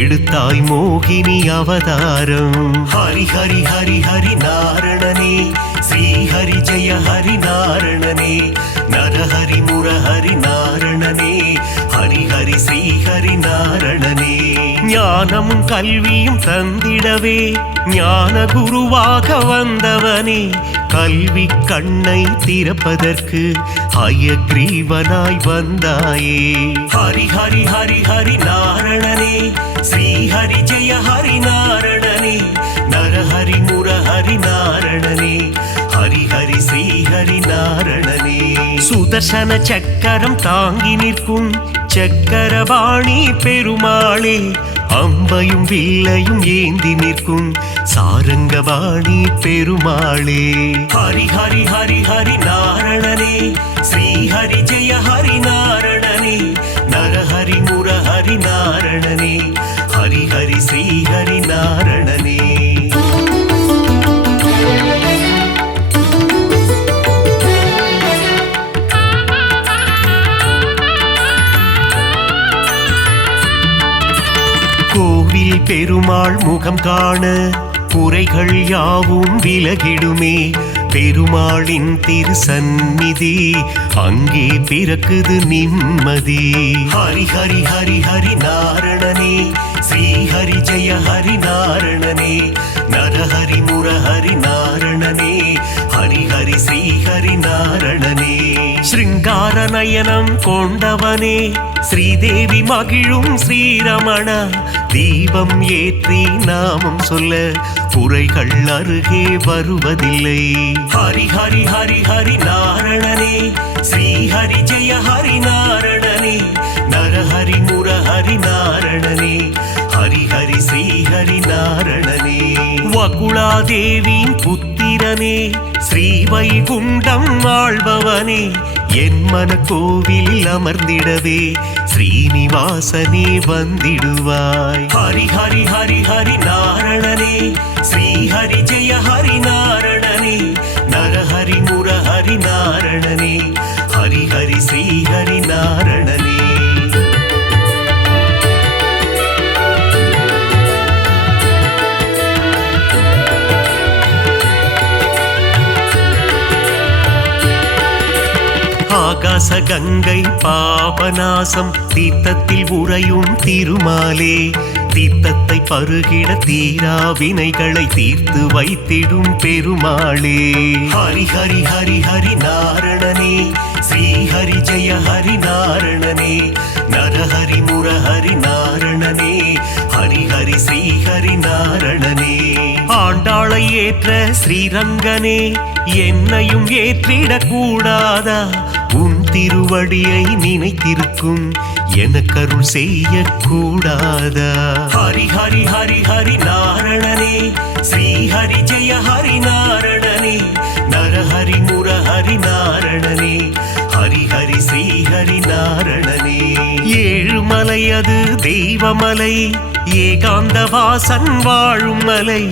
எடுத்தாய் மோகினி அவதாரம். ஹரி ஹரி ஹரி ஹரி நாரணனே, ஸ்ரீ ஹரி ஜெய ஹரி நாரணனே, நரஹரி முரஹரி நாரணனே, ஹரி ஹரி ஸ்ரீ ஹரி நாரணனே. ஞானமும் கல்வியும் தந்திடவே ஞான குருவாக வந்தவனே, கல்வி கண்ணை திறப்பதற்கு ஹயக்ரீவனாய் வந்தாயே. ஹரி ஹரி ஹரி ஹரி நாரணனே, ஸ்ரீ ஹரி ஜெய ஹரி நாரணனே, நரஹரி முரஹரி நாரணனே, ஹரி ஹரி ஸ்ரீ ஹரி நாரணனே. சுதர்சன சக்கரம் தாங்கி நிற்கும் சக்கரபாணி பெருமாளே, அம்பையும் வில்லையும் ஏந்தி நிற்கும் சாரங்கபாணி பெருமாளே. ஹரி ஹரி ஹரி ஹரி நாரணனே, ஸ்ரீ ஹரி ஜெய ஹரி நாரணனே, நரஹரி முரஹரி நாரணனே, ஹரி ஹரி ஸ்ரீ ஹரி நாரணனே. கோவில் பெருமாள் முகம் காண குறைகள் யாவும் விலகிடுமே, பெருமாளின் திருசந்நிதி அங்கே பிறக்குது நிம்மதி. ஹரி ஹரி ஹரி ஹரி நாரணனே, ஸ்ரீ ஹரி ஜெய ஹரி நாரணனே, நரஹரி முரஹரி நாரணனே, ஹரி ஹரி ஸ்ரீ ஹரி நாரணனே. ஸ்ருங்கார நயனம் கொண்டவனே, ஸ்ரீதேவி மகிழும் ஸ்ரீரமண, தீபம் ஏற்றி நாமம் சொல்ல குறைகள் அருகே வருவதில்லை. ஹரி ஹரி ஹரி ஹரி நாரணனே, ஸ்ரீ ஹரி ஜெய ஹரி நாரணனே, நரஹரி முரஹரி நாரணனே, ஹரி ஹரி ஸ்ரீ ஹரி நாரணனே. வகுளாதேவியின் புத்திரனே, ஸ்ரீ வைகுண்டம் ஆள்பவனே, என் மன கோவில் அமர்ந்திடவே ஸ்ரீனிவாசனே வந்திடுவாய். ஹரி ஹரி ஹரி ஹரி நாரணனே, ஸ்ரீ ஹரி ஜெய ஹரி நாரணனே, நரஹரி முரஹரி நாரணனே, ஹரி ஹரி ஸ்ரீ ஹரி நாரணனே. ரசகங்கை பாபநாசம் தீர்த்தத்தில் உறையும் திருமாலே தீர்த்தத்தை பருகிட தீரா வினைகளை தீர்த்து வைத்திடும் பெருமாளே ஹரி ஹரி ஹரி ஹரி நாரணனே ஸ்ரீ ஹரி ஜெய ஹரி நாரணனே நரஹரி முரஹரி நாரணனே ஹரி ஹரி ஸ்ரீ ஹரி நாரணனே ஆண்டாளை ஏற்ற ஸ்ரீரங்கனே என்னையும் ஏற்றிடக் கூடாதா உன் திருவடியை நினைத்திருக்கும் எனக்கருள் செய்யக்கூடாதா ஹரி ஹரி ஹரி ஹரி நாரணனே ஸ்ரீ ஹரி ஜெய ஹரி நாரணனே நரஹரி முரஹரி நாரணனே ஹரி ஹரி ஸ்ரீ ஹரி நாரணனே ஏழுமலை அது தெய்வமலை ஏகாந்த வாசன் வாழும் மலை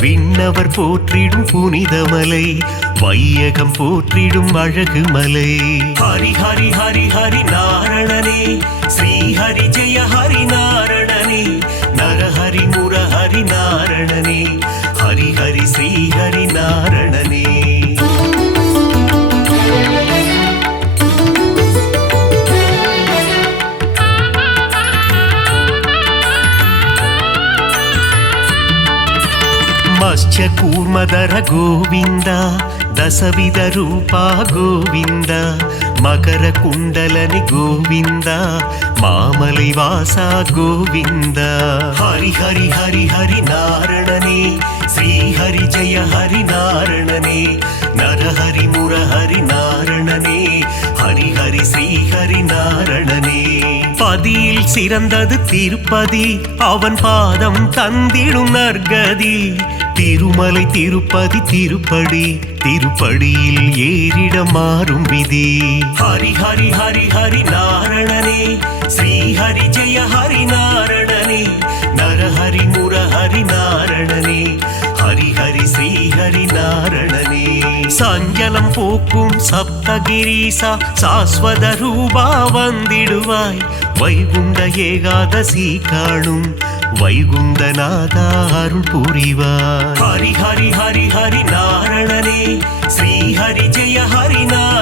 விண்ணவர் போற்றிடும் புனிதமலை வையகம் போற்றிடும் அழகு மலை ஹரி ஹரி ஹரி ஹரி நாரணனே ஸ்ரீ ஹரி ஜெய ஹரி நாரணனே நரஹரி முரஹரி நாரணனே ஹரி ஹரி ஸ்ரீ ஹரி நாரணனே ಮತ್ಸ್ಯ ಕೂರ್ಮದರ ಗೋವಿಂದ ದಸವಿಧ ರೂಪ ಗೋವಿಂದ ಮಕರ ಕುಂಡಲನಿ ಗೋವಿಂದ ಮಾಮಲೈ ವಾಸ ಗೋವಿಂದ ಹರಿ ಹರಿ ಹರಿ ಹರಿ ನಾರಣನೇ ಶ್ರೀ ಹರಿ ಜಯ ಹರಿ ನಾರಣನೇ ನರಹರಿ ಮುರಹರಿ ನಾರಣನೇ ஹரி ஹரி ஸ்ரீ ஹரி நாரணனே பதியில் சிறந்தது திருப்பதி அவன் பாதம் தந்திடும் நற்கதி திருமலை திருப்பதி திருப்படி திருப்படியில் ஏறிட மாறும் விதி ஹரி ஹரி ஹரி ஹரி நாரணனே ஸ்ரீ ஹரி ஜெய ஹரி நாரணனே நரஹரி முரஹரி நாரணனே ஹரி ஹரி ஸ்ரீ ஹரி நாரணனே சஞ்சலம் போக்கும் சப்தகிரீசா சாஸ்வத ரூபா வந்திடுவாய் வைகுண்ட ஏகாதசி காணும் வைகுந்தநாதா அருள் புரிவாய் ஹரி ஹரி ஹரி ஹரி நாரணனே ஸ்ரீ ஹரி ஜெய ஹரி நாரணனே